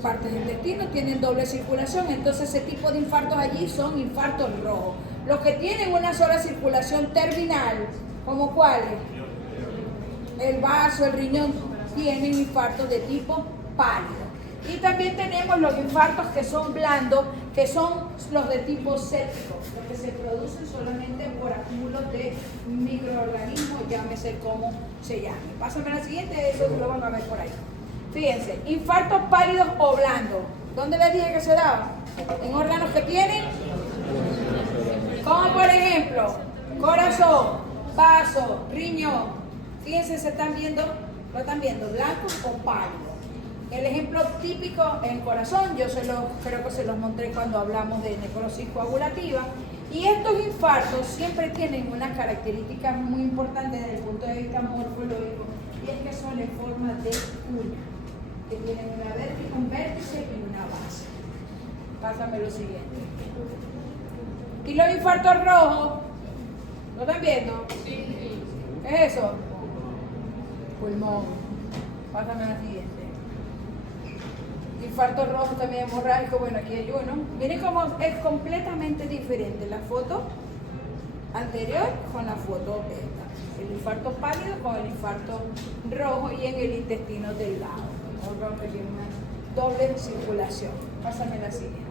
Partes del intestino tienen doble circulación, entonces ese tipo de infartos allí son infartos rojos. Los que tienen una sola circulación terminal, ¿como cuáles? El vaso, el riñón, tienen infartos de tipo pálido. Y también tenemos los infartos que son blandos, que son los de tipo séptico, los que se producen solamente por acúmulos de microorganismos, llámese como se llame. Pásame la siguiente, eso lo van a ver por ahí. Fíjense, infartos pálidos o blandos. ¿Dónde les dije que se daba? En órganos que tienen, como por ejemplo, corazón, vaso, riñón. Fíjense, se están viendo, lo están viendo, blancos o pálidos. El ejemplo típico en corazón, creo que se los mostré cuando hablamos de necrosis coagulativa. Y estos infartos siempre tienen una característica muy importante desde el punto de vista morfológico, y es que son en forma de cuña, que tienen un vértice y una base. Pásame lo siguiente. ¿Y los infartos rojos? ¿Lo están viendo? Sí. ¿Qué es eso? Pulmón. Pásame la siguiente. Infarto rojo también hemorrágico, bueno, aquí hay uno. Miren cómo es completamente diferente la foto anterior con la foto esta. El infarto pálido con el infarto rojo, y en el intestino del lado. Un órgano que tiene una doble circulación. Pásame la siguiente.